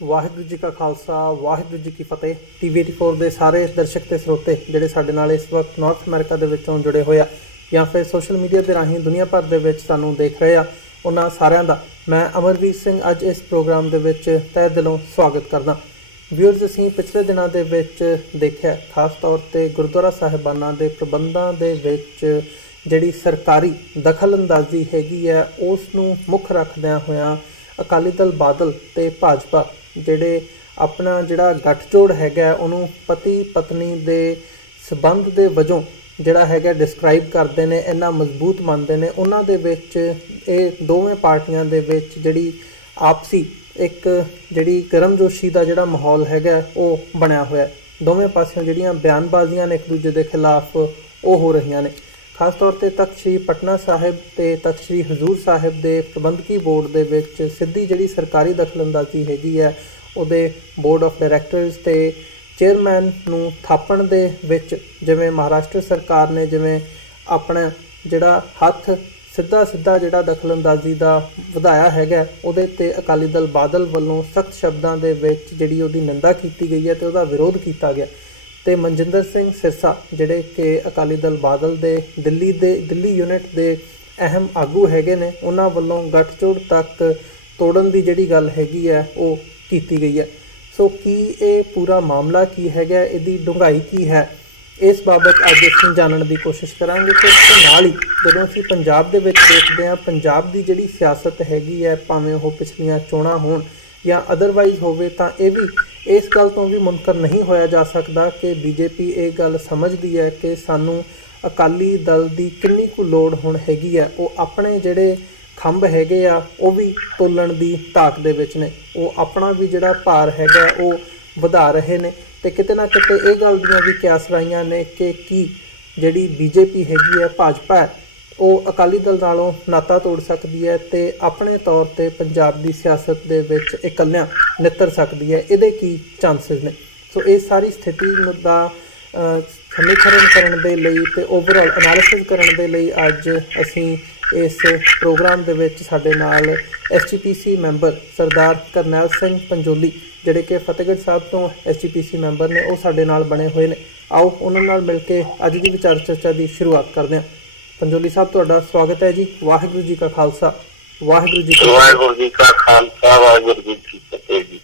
ਵਾਹਿਗੁਰੂ जी का खालसा वाहिगुरू जी की फतेह। TV84 ਦੇ ਸਾਰੇ ਦਰਸ਼ਕ ਤੇ ਸਰੋਤੇ ਜਿਹੜੇ ਸਾਡੇ ਨਾਲ ਇਸ ਵਕਤ ਨਾਰਥ ਅਮਰੀਕਾ ਦੇ ਵਿੱਚੋਂ ਜੁੜੇ ਹੋਏ ਆ ਜਾਂ ਫਿਰ ਸੋਸ਼ਲ ਮੀਡੀਆ ਦੇ ਰਾਹੀਂ ਦੁਨੀਆ ਭਰ ਦੇ ਵਿੱਚ ਸਾਨੂੰ ਦੇਖ ਰਹੇ ਆ, ਉਹਨਾਂ ਸਾਰਿਆਂ ਦਾ ਮੈਂ ਅਮਰਵੀਰ ਸਿੰਘ ਅੱਜ ਇਸ ਪ੍ਰੋਗਰਾਮ ਦੇ ਵਿੱਚ ਤਹਿ ਦਿਲੋਂ ਸਵਾਗਤ ਕਰਦਾ। ਵਿਊਅਰਸ, ਅਸੀਂ ਪਿਛਲੇ ਦਿਨਾਂ ਦੇ ਵਿੱਚ ਦੇਖਿਆ ਖਾਸ ਤੌਰ ਤੇ ਗੁਰਦੁਆਰਾ ਸਾਹਿਬਾਨਾਂ ਦੇ ਪ੍ਰਬੰਧਾਂ ਦੇ ਵਿੱਚ ਜਿਹੜੀ ਸਰਕਾਰੀ ਦਖਲਅੰਦਾਜ਼ੀ ਹੈਗੀ ਹੈ ਉਸ ਨੂੰ ਮੁੱਖ ਰੱਖਦਿਆਂ ਹੋਇਆਂ ਅਕਾਲੀ ਦਲ ਬਾਦਲ ਤੇ ਭਾਜਪਾ ਜਿਹੜੇ ਆਪਣਾ ਜਿਹੜਾ ਗੱਠਜੋੜ ਹੈਗਾ ਉਹਨੂੰ ਪਤੀ ਪਤਨੀ ਦੇ ਸਬੰਧ ਦੇ ਵਜੋਂ ਜਿਹੜਾ ਹੈਗਾ ਡਿਸਕ੍ਰਾਈਬ ਕਰਦੇ ਨੇ, ਇੰਨਾ ਮਜ਼ਬੂਤ ਮੰਨਦੇ ਨੇ। ਉਹਨਾਂ ਦੇ ਵਿੱਚ ਇਹ ਦੋਵੇਂ ਪਾਰਟੀਆਂ ਦੇ ਵਿੱਚ ਜਿਹੜੀ ਆਪਸੀ ਇੱਕ ਜਿਹੜੀ ਗਰਮਜੋਸ਼ੀ ਦਾ ਜਿਹੜਾ ਮਾਹੌਲ ਹੈਗਾ ਉਹ ਬਣਿਆ ਹੋਇਆ। ਦੋਵੇਂ ਪਾਸਿਓਂ ਜਿਹੜੀਆਂ ਬਿਆਨਬਾਜ਼ੀਆਂ ਨੇ ਇੱਕ ਦੂਜੇ ਦੇ ਖਿਲਾਫ ਉਹ ਹੋ ਰਹੀਆਂ ਨੇ। ਖਾਸ ਤੌਰ ਤੇ ਤਖਤ ਸ਼੍ਰੀ ਪਟਨਾ ਸਾਹਿਬ ਤੇ ਤਖਤ ਸ਼੍ਰੀ ਹਜ਼ੂਰ ਸਾਹਿਬ ਦੇ ਪ੍ਰਬੰਧਕੀ ਬੋਰਡ ਦੇ ਵਿੱਚ ਸਿੱਧੀ ਜਿਹੜੀ ਸਰਕਾਰੀ ਦਖਲਅੰਦਾਜ਼ੀ ਹੈਗੀ ਹੈ ਉਹਦੇ ਬੋਰਡ ਆਫ ਡਾਇਰੈਕਟਰਸ ਤੇ ਚੇਅਰਮੈਨ ਨੂੰ ਥਾਪਣ ਦੇ ਵਿੱਚ ਜਿਵੇਂ ਮਹਾਰਾਸ਼ਟਰ ਸਰਕਾਰ ਨੇ ਜਿਵੇਂ ਆਪਣਾ ਜਿਹੜਾ ਹੱਥ ਸਿੱਧਾ ਜਿਹੜਾ ਦਖਲਅੰਦਾਜ਼ੀ ਦਾ ਵਧਾਇਆ ਹੈਗਾ ਉਹਦੇ ਤੇ ਅਕਾਲੀ ਦਲ ਬਾਦਲ ਵੱਲੋਂ ਸਖਤ ਸ਼ਬਦਾਂ ਦੇ ਵਿੱਚ ਜਿਹੜੀ ਉਹਦੀ ਨਿੰਦਾ ਕੀਤੀ ਗਈ ਹੈ ਤੇ ਉਹਦਾ ਵਿਰੋਧ ਕੀਤਾ ਗਿਆ। ਤੇ ਮਨਜਿੰਦਰ ਸਿੰਘ ਸਿਰਸਾ ਜਿਹੜੇ ਕਿ ਅਕਾਲੀ ਦਲ ਬਾਦਲ ਦੇ ਦਿੱਲੀ ਯੂਨਿਟ ਦੇ ਅਹਿਮ ਆਗੂ ਹੈਗੇ ਨੇ, ਉਹਨਾਂ ਵੱਲੋਂ ਗੱਠਜੋੜ ਤੱਕ ਤੋੜਨ ਦੀ ਜਿਹੜੀ ਗੱਲ ਹੈਗੀ ਹੈ ਉਹ ਕੀਤੀ ਗਈ ਹੈ। ਸੋ ਕੀ ਇਹ ਪੂਰਾ ਮਾਮਲਾ ਕੀ ਹੈਗਾ, ਇਹਦੀ ਡੂੰਘਾਈ ਕੀ ਹੈ, ਇਸ ਬਾਬਤ ਅੱਜ ਅਸੀਂ ਜਾਣਨ ਦੀ ਕੋਸ਼ਿਸ਼ ਕਰਾਂਗੇ। ਤੇ ਨਾਲ ਹੀ ਜਦੋਂ ਅਸੀਂ ਪੰਜਾਬ ਦੇ ਵਿੱਚ ਦੇਖਦੇ ਹਾਂ, ਪੰਜਾਬ ਦੀ ਜਿਹੜੀ ਸਿਆਸਤ ਹੈਗੀ ਹੈ ਭਾਵੇਂ ਉਹ ਪਿਛਲੀਆਂ ਚੋਣਾਂ ਹੋਣ ਜਾਂ ਅਦਰਵਾਈਜ਼ ਹੋਵੇ, ਤਾਂ ਇਹ ਵੀ ਇਸ ਗੱਲ ਤੋਂ ਵੀ ਮੁਨਕਰ ਨਹੀਂ ਹੋਇਆ ਜਾ ਸਕਦਾ ਕਿ ਬੀਜੇਪੀ ਇਹ ਗੱਲ ਸਮਝਦੀ ਹੈ ਕਿ ਸਾਨੂੰ ਅਕਾਲੀ ਦਲ ਦੀ ਕਿੰਨੀ ਕੁ ਲੋੜ ਹੁਣ ਹੈਗੀ ਹੈ। ਉਹ ਆਪਣੇ ਜਿਹੜੇ ਖੰਭ ਹੈਗੇ ਆ ਉਹ ਵੀ ਤੋਲਣ ਦੀ ਤਾਕ ਦੇ ਵਿੱਚ ਨੇ, ਉਹ ਆਪਣਾ ਵੀ ਜਿਹੜਾ ਭਾਰ ਹੈਗਾ ਉਹ ਵਧਾ ਰਹੇ ਨੇ ਤੇ ਕਿਤੇ ਨਾ ਕਿਤੇ ਇਹ ਗੱਲ ਦੀਆਂ ਵੀ ਕਿਆਸਰਾਈਆਂ ਨੇ ਕਿ ਕੀ ਜਿਹੜੀ ਬੀਜੇਪੀ ਹੈਗੀ ਹੈ, ਭਾਜਪਾ ਹੈ, ਉਹ ਅਕਾਲੀ ਦਲ ਨਾਲੋਂ ਨਾਤਾ ਤੋੜ ਸਕਦੀ ਹੈ ਤੇ ਆਪਣੇ ਤੌਰ ਤੇ ਪੰਜਾਬ ਦੀ ਸਿਆਸਤ ਦੇ ਵਿੱਚ ਇਕੱਲਿਆਂ ਨਿੱਤਰ ਸਕਦੀ ਹੈ। ਇਹਦੇ ਕੀ ਚਾਂਸਸ ਨੇ? ਸੋ ਇਹ ਸਾਰੀ ਸਥਿਤੀ ਦਾ ਸਮੀਖਰਨ ਕਰਨ ਦੇ ਲਈ ਤੇ ਓਵਰਆਲ ਐਨਾਲਿਸਿਸ ਕਰਨ ਦੇ ਲਈ ਅੱਜ ਅਸੀਂ ਇਸ ਪ੍ਰੋਗਰਾਮ ਦੇ ਵਿੱਚ ਸਾਡੇ ਨਾਲ SGPC ਮੈਂਬਰ ਸਰਦਾਰ ਕਰਨੈਲ ਸਿੰਘ ਪੰਜੋਲੀ ਜਿਹੜੇ ਕਿ ਫਤਿਹਗੜ੍ਹ ਸਾਹਿਬ ਤੋਂ SGPC ਮੈਂਬਰ ਨੇ, ਉਹ ਸਾਡੇ ਨਾਲ ਬਣੇ ਹੋਏ ਨੇ। ਆਓ ਉਹਨਾਂ ਨਾਲ ਮਿਲ ਕੇ ਅੱਜ ਦੀ ਵਿਚਾਰ ਚਰਚਾ ਦੀ ਸ਼ੁਰੂਆਤ ਕਰਦੇ ਹਾਂ। ਪੰਜੋਲੀ ਸਾਹਿਬ, ਤੁਹਾਡਾ ਸਵਾਗਤ ਹੈ ਜੀ। ਵਾਹਿਗੁਰੂ ਜੀ ਕਾ ਖਾਲਸਾ ਵਾਹਿਗੁਰੂ ਜੀ ਕਾ ਖਾਲਸਾ ਵਾਹਿਗੁਰੂ ਜੀ ਕੀ ਫਤਿਹ ਜੀ।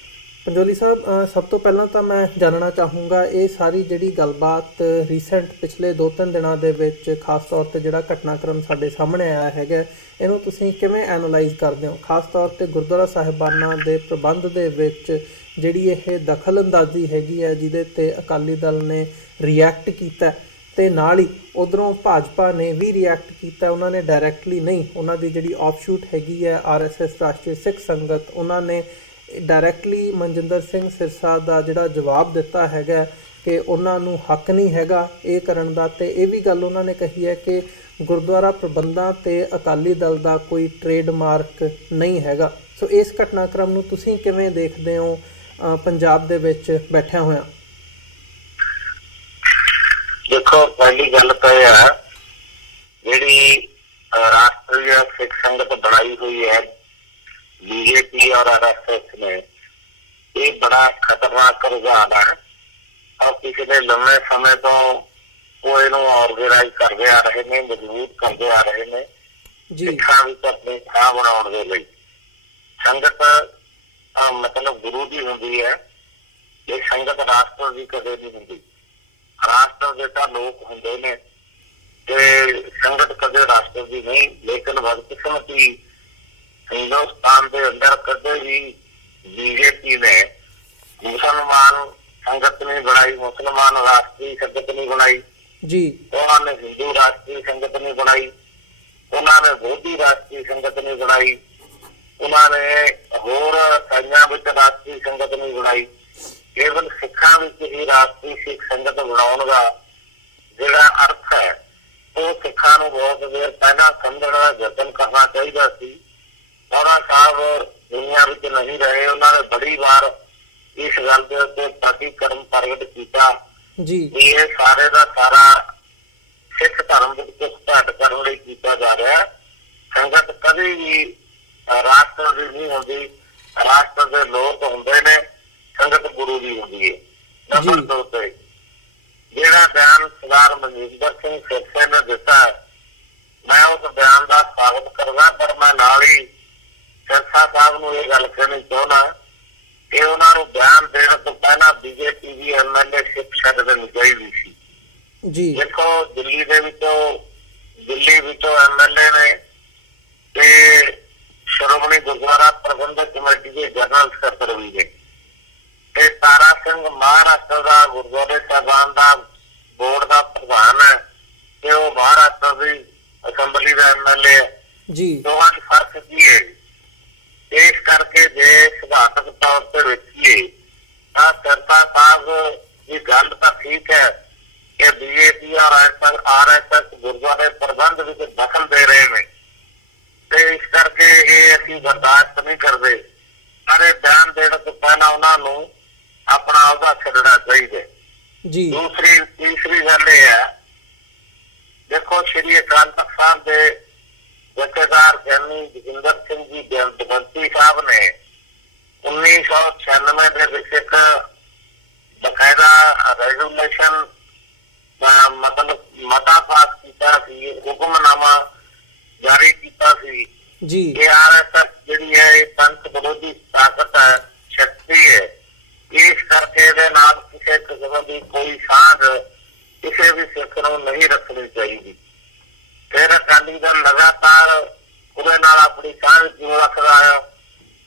ਪੰਜੋਲੀ ਸਾਹਿਬ, ਸਭ ਤੋਂ ਪਹਿਲਾਂ ਤਾਂ ਮੈਂ ਜਾਣਨਾ ਚਾਹੂੰਗਾ ਇਹ ਸਾਰੀ ਜਿਹੜੀ ਗੱਲਬਾਤ ਰੀਸੈਂਟ ਪਿਛਲੇ 2-3 ਦਿਨਾਂ ਦੇ ਵਿੱਚ ਖਾਸ ਤੌਰ ਤੇ ਜਿਹੜਾ ਘਟਨਾਕ੍ਰਮ ਸਾਡੇ ਸਾਹਮਣੇ ਆਇਆ ਹੈਗਾ, ਇਹਨੂੰ ਤੁਸੀਂ ਕਿਵੇਂ ਐਨਾਲਾਈਜ਼ ਕਰਦੇ ਹੋ? ਖਾਸ ਤੌਰ ਤੇ ਗੁਰਦੁਆਰਾ ਸਾਹਿਬਾਨਾਂ ਦੇ ਪ੍ਰਬੰਧ ਦੇ ਵਿੱਚ ਜਿਹੜੀ ਇਹ ਦਖਲਅੰਦਾਜ਼ੀ ਹੈਗੀ ਹੈ ਜਿਹਦੇ ਤੇ ਅਕਾਲੀ ਦਲ ਨੇ ਰਿਐਕਟ ਕੀਤਾ ਤੇ ਨਾਲ ਹੀ ਉਧਰੋਂ ਭਾਜਪਾ ਨੇ ਵੀ ਰਿਐਕਟ ਕੀਤਾ। ਉਹਨਾਂ ਨੇ ਡਾਇਰੈਕਟਲੀ ਨਹੀਂ, ਉਹਨਾਂ ਦੀ ਜਿਹੜੀ ਆਫਸ਼ੂਟ ਹੈਗੀ ਹੈ RSS ਰਾਸ਼ਟਰੀ ਸਿੱਖ ਸੰਗਤ, ਉਹਨਾਂ ਨੇ ਡਾਇਰੈਕਟਲੀ ਮਨਜਿੰਦਰ ਸਿੰਘ ਸਿਰਸਾ ਦਾ ਜਿਹੜਾ ਜਵਾਬ ਦਿੱਤਾ ਹੈਗਾ ਕਿ ਉਹਨਾਂ ਨੂੰ ਹੱਕ ਨਹੀਂ ਹੈਗਾ ਇਹ ਕਰਨ ਦਾ। ਤੇ ਇਹ ਵੀ ਗੱਲ ਉਹਨਾਂ ਨੇ ਕਹੀ ਹੈ ਕਿ ਗੁਰਦੁਆਰਾ ਪ੍ਰਬੰਧਾਂ ਤੇ ਅਕਾਲੀ ਦਲ ਦਾ ਕੋਈ ਟ੍ਰੇਡਮਾਰਕ ਨਹੀਂ ਹੈਗਾ। ਸੋ ਇਸ ਘਟਨਾਕ੍ਰਮ ਨੂੰ ਤੁਸੀਂ ਕਿਵੇਂ ਦੇਖਦੇ ਹੋ ਪੰਜਾਬ ਦੇ ਵਿੱਚ ਬੈਠਿਆ ਹੋਇਆ? ਦੇਖੋ, ਪਹਿਲੀ ਗੱਲ ਤਾਂ ਇਹ ਹੈ ਜਿਹੜੀ ਰਾਸ਼ਟਰੀ ਸਿੱਖ ਸੰਗਤ ਬਣਾਈ ਹੋਈ ਹੈ बीजेपी और RSS ने, ये बड़ा खतरनाक रुझान है और पिछले लंबे समय तो वो इन्हों ऑर्गेनाइज करते आ रहे हैं, मजबूत करते आ रहे हैं सिखा भी अपने थां बनाने के लिए। संगत मतलब गुरु की होंगी है, ये संगत राष्ट्र की कदे नहीं होंगी। राष्ट्र बेटा लोग होंगे ने ते संगत कदे राष्ट्र की नहीं, लेकिन बदकिस्मती हिंदुस्तान के अंदर कदे भी बीजेपी ने मुसलमान संगत नहीं बनाई, मुसलमान राष्ट्रीय संगत नहीं बनाई जी, उन्होंने हिंदू राष्ट्रीय संगत नहीं बनाई, उन्होंने बौद्धी राष्ट्रीय संगत नहीं बनाई, उन्होंने होर साइयां विच राष्ट्रीय संगत नहीं बनाई। केवल सिखां विच ही राष्ट्रीय सिख संगत बनाउण दा जिहड़ा अर्थ है वो सिखां नूं बहुत देर पहला समझण दा यतन करना चाहिए सी। मौला साहब दुनिया विच नहीं रहे, उन्होंने बड़ी बार इस गल के उत्ते प्रतिकर्म प्रगट किया जी, ये सारे का सारा सिख धर्म विच घट करने लई कीता जा रहा है। संगत कभी भी राष्ट्र की नहीं होंगी, राष्ट्र के लोग होंगे ने ਨੰਬਰ 2 ਤੇ ਜਿਹੜਾ ਬਿਆਨ ਸਰਦਾਰ ਮਨਜਿੰਦਰ ਸਿੰਘ ਸਿਰਸੇ ਨੇ ਦਿੱਤਾ, ਮੈਂ ਉਸ ਬਿਆਨ ਦਾ ਸਵਾਗਤ ਕਰਦਾ, ਪਰ ਮੈਂ ਨਾਲ ਹੀ ਸਿਰਸਾ ਸਾਹਿਬ ਨੂੰ ਇਹ ਗੱਲ ਕਹਿਣੀ ਚਾਹੁੰਦਾ ਕਿ ਉਹਨਾਂ ਨੂੰ ਬਿਆਨ ਦੇਣ ਤੋਂ ਪਹਿਲਾਂ ਬੀਜੇਪੀ ਦੀ MLA-ਸ਼ਿਪ ਛੱਡ ਦੇਣੀ ਚਾਹੀਦੀ ਸੀ ਜੀ। ਦੇਖੋ ਦਿੱਲੀ ਵਿੱਚੋਂ MLA ਨੇ ਤੇ ਸ਼੍ਰੋਮਣੀ ਗੁਰਦੁਆਰਾ ਪ੍ਰਬੰਧਕ ਕਮੇਟੀ ਦੇ ਜਨਰਲ ਸਕੱਤਰ ਵੀ ਨੇ, ਤੇ ਤਾਰਾ ਸਿੰਘ ਮਹਾਰਾਸ਼ਟਰ ਦਾ ਗੁਰਦੁਆਰੇ ਸਾਹਿਬਾਨ ਦਾ ਬੋਰਡ ਦਾ ਪ੍ਰਧਾਨ ਹੈ ਤੇ ਉਹ ਮਹਾਰਾਸ਼ਟਰ ਦੀ ਅਸੈਂਬਲੀ ਦਾ MLA ਹੈ ਜੀ। ਦੋਵਾਂ ਚ ਫਰਕ ਕੀ ਹੈ? ਇਸ ਕਰਕੇ ਜੇ ਸਿਧਾਂਤਕ ਤੌਰ ਤੇ ਵੇਖੀਏ ਤਾਂ ਸਿਰਸਾ ਸਾਹਿਬ ਦੀ ਗੱਲ ਤਾਂ ਠੀਕ ਹੈ ਕਿ BJP ਔਰ RSS ਗੁਰਦੁਆਰੇ ਪ੍ਰਬੰਧ ਵਿੱਚ ਦਖਲ ਦੇ ਰਹੇ ਨੇ, ਤੇ ਇਸ ਕਰਕੇ ਇਹ ਅਸੀਂ ਬਰਦਾਸ਼ਤ ਨਹੀਂ ਕਰਦੇ। ਪਰ ਇਹ ਬਿਆਨ ਦੇਣ ਤੋਂ ਪਹਿਲਾਂ ਉਹਨਾਂ ਨੂੰ ਆਪਣਾ ਅਹੁਦਾ ਛੱਡਣਾ ਚਾਹੀਦਾ ਜੀ। ਤੀਸਰੀ ਗੱਲ ਇਹ ਹੈ, ਦੇਖੋ ਸ਼੍ਰੀ ਅਕਾਲ ਤਖਤ ਸਾਹਿਬ ਦੇ ਜਥੇਦਾਰ ਗਿਆਨੀ ਜੋਗਿੰਦਰ ਸਿੰਘ ਜੀ ਬੇਨਤੀ ਸਾਹਿਬ ਨੇ 1996 ਦੇ ਵਿੱਚ ਇੱਕ ਬਕਾਇਦਾ ਰੈਜ਼ੋਲੂਸ਼ਨ ਮਤਲਬ ਮਤਾ ਪਾਸ ਕੀਤਾ ਸੀ, ਹੁਕਮਨਾਮਾ ਜਾਰੀ ਕੀਤਾ ਸੀ ਜੀ ਕਿ RSS ਜਿਹੜੀ ਹੈ ਇਹ ਪੰਥ ਵਿਰੋਧੀ ਤਾਕਤ ਹੈ, ਸ਼ਕਤੀ ਹੈ, ਇਸ ਕਰਕੇ ਇਹਦੇ ਨਾਲ ਕਿਸੇ ਕਿਸਮ ਦੀ ਕੋਈ ਸਾਂਝ ਕਿਸੇ ਵੀ ਸਿੱਖ ਨੂੰ ਨਹੀਂ ਰੱਖਣੀ ਚਾਹੀਦੀ। ਫਿਰ ਅਕਾਲੀ ਦਲ ਲਗਾਤਾਰ ਉਹਦੇ ਨਾਲ ਆਪਣੀ ਸਾਂਝ ਕਿਉਂ ਰੱਖਦਾ ਆ?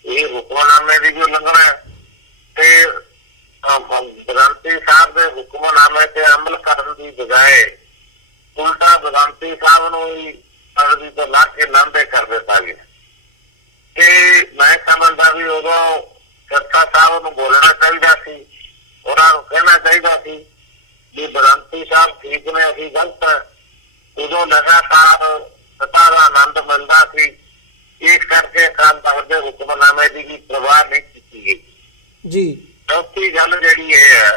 ਇਹ ਹੁਕਮਨਾਮੇ ਦੀ ਜੋ ਉਲੰਘਣਾ ਤੇ ਗ੍ਰੰਥੀ ਸਾਹਿਬ ਦੇ ਹੁਕਮਨਾਮੇ ਤੇ ਅਮਲ ਕਰਨ ਦੀ ਬਜਾਏ ਉਲਟਾ ਗ੍ਰੰਥੀ ਸਾਹਿਬ ਨੂੰ ਹੀ ਅਰਜ਼ੀ ਤੋਂ ਲਾ ਕੇ ਲਾਂਭੇ ਕਰ ਦਿੱਤਾ ਗਿਆ। ਤੇ ਮੈਂ ਸਮਝਦਾ ਵੀ ਉਦੋਂ ਸਿਰਸਾ ਸਾਹਿਬ ਨੂੰ ਬੋਲਣਾ ਚਾਹੀਦਾ ਸੀ, ਉਹਨਾਂ ਨੂੰ ਕਹਿਣਾ ਚਾਹੀਦਾ ਸੀ ਵੀ ਗ੍ਰੰਥੀ ਸਾਹਿਬ ਠੀਕ ਨੇ, ਅਸੀਂ ਗਲਤ ਹੈ। ਉਦੋਂ ਲਗਾਤਾਰ ਸੱਤਾ ਦਾ ਆਨੰਦ ਮਿਲਦਾ ਸੀ, ਇਸ ਕਰਕੇ ਅਕਾਲ ਤਖਤ ਦੇ ਹੁਕਮਨਾਮੇ ਦੀ ਵੀ ਪ੍ਰਵਾਹ ਨਹੀਂ ਕੀਤੀ ਗਈ ਜੀ। ਚੌਥੀ ਗੱਲ ਜਿਹੜੀ ਇਹ ਹੈ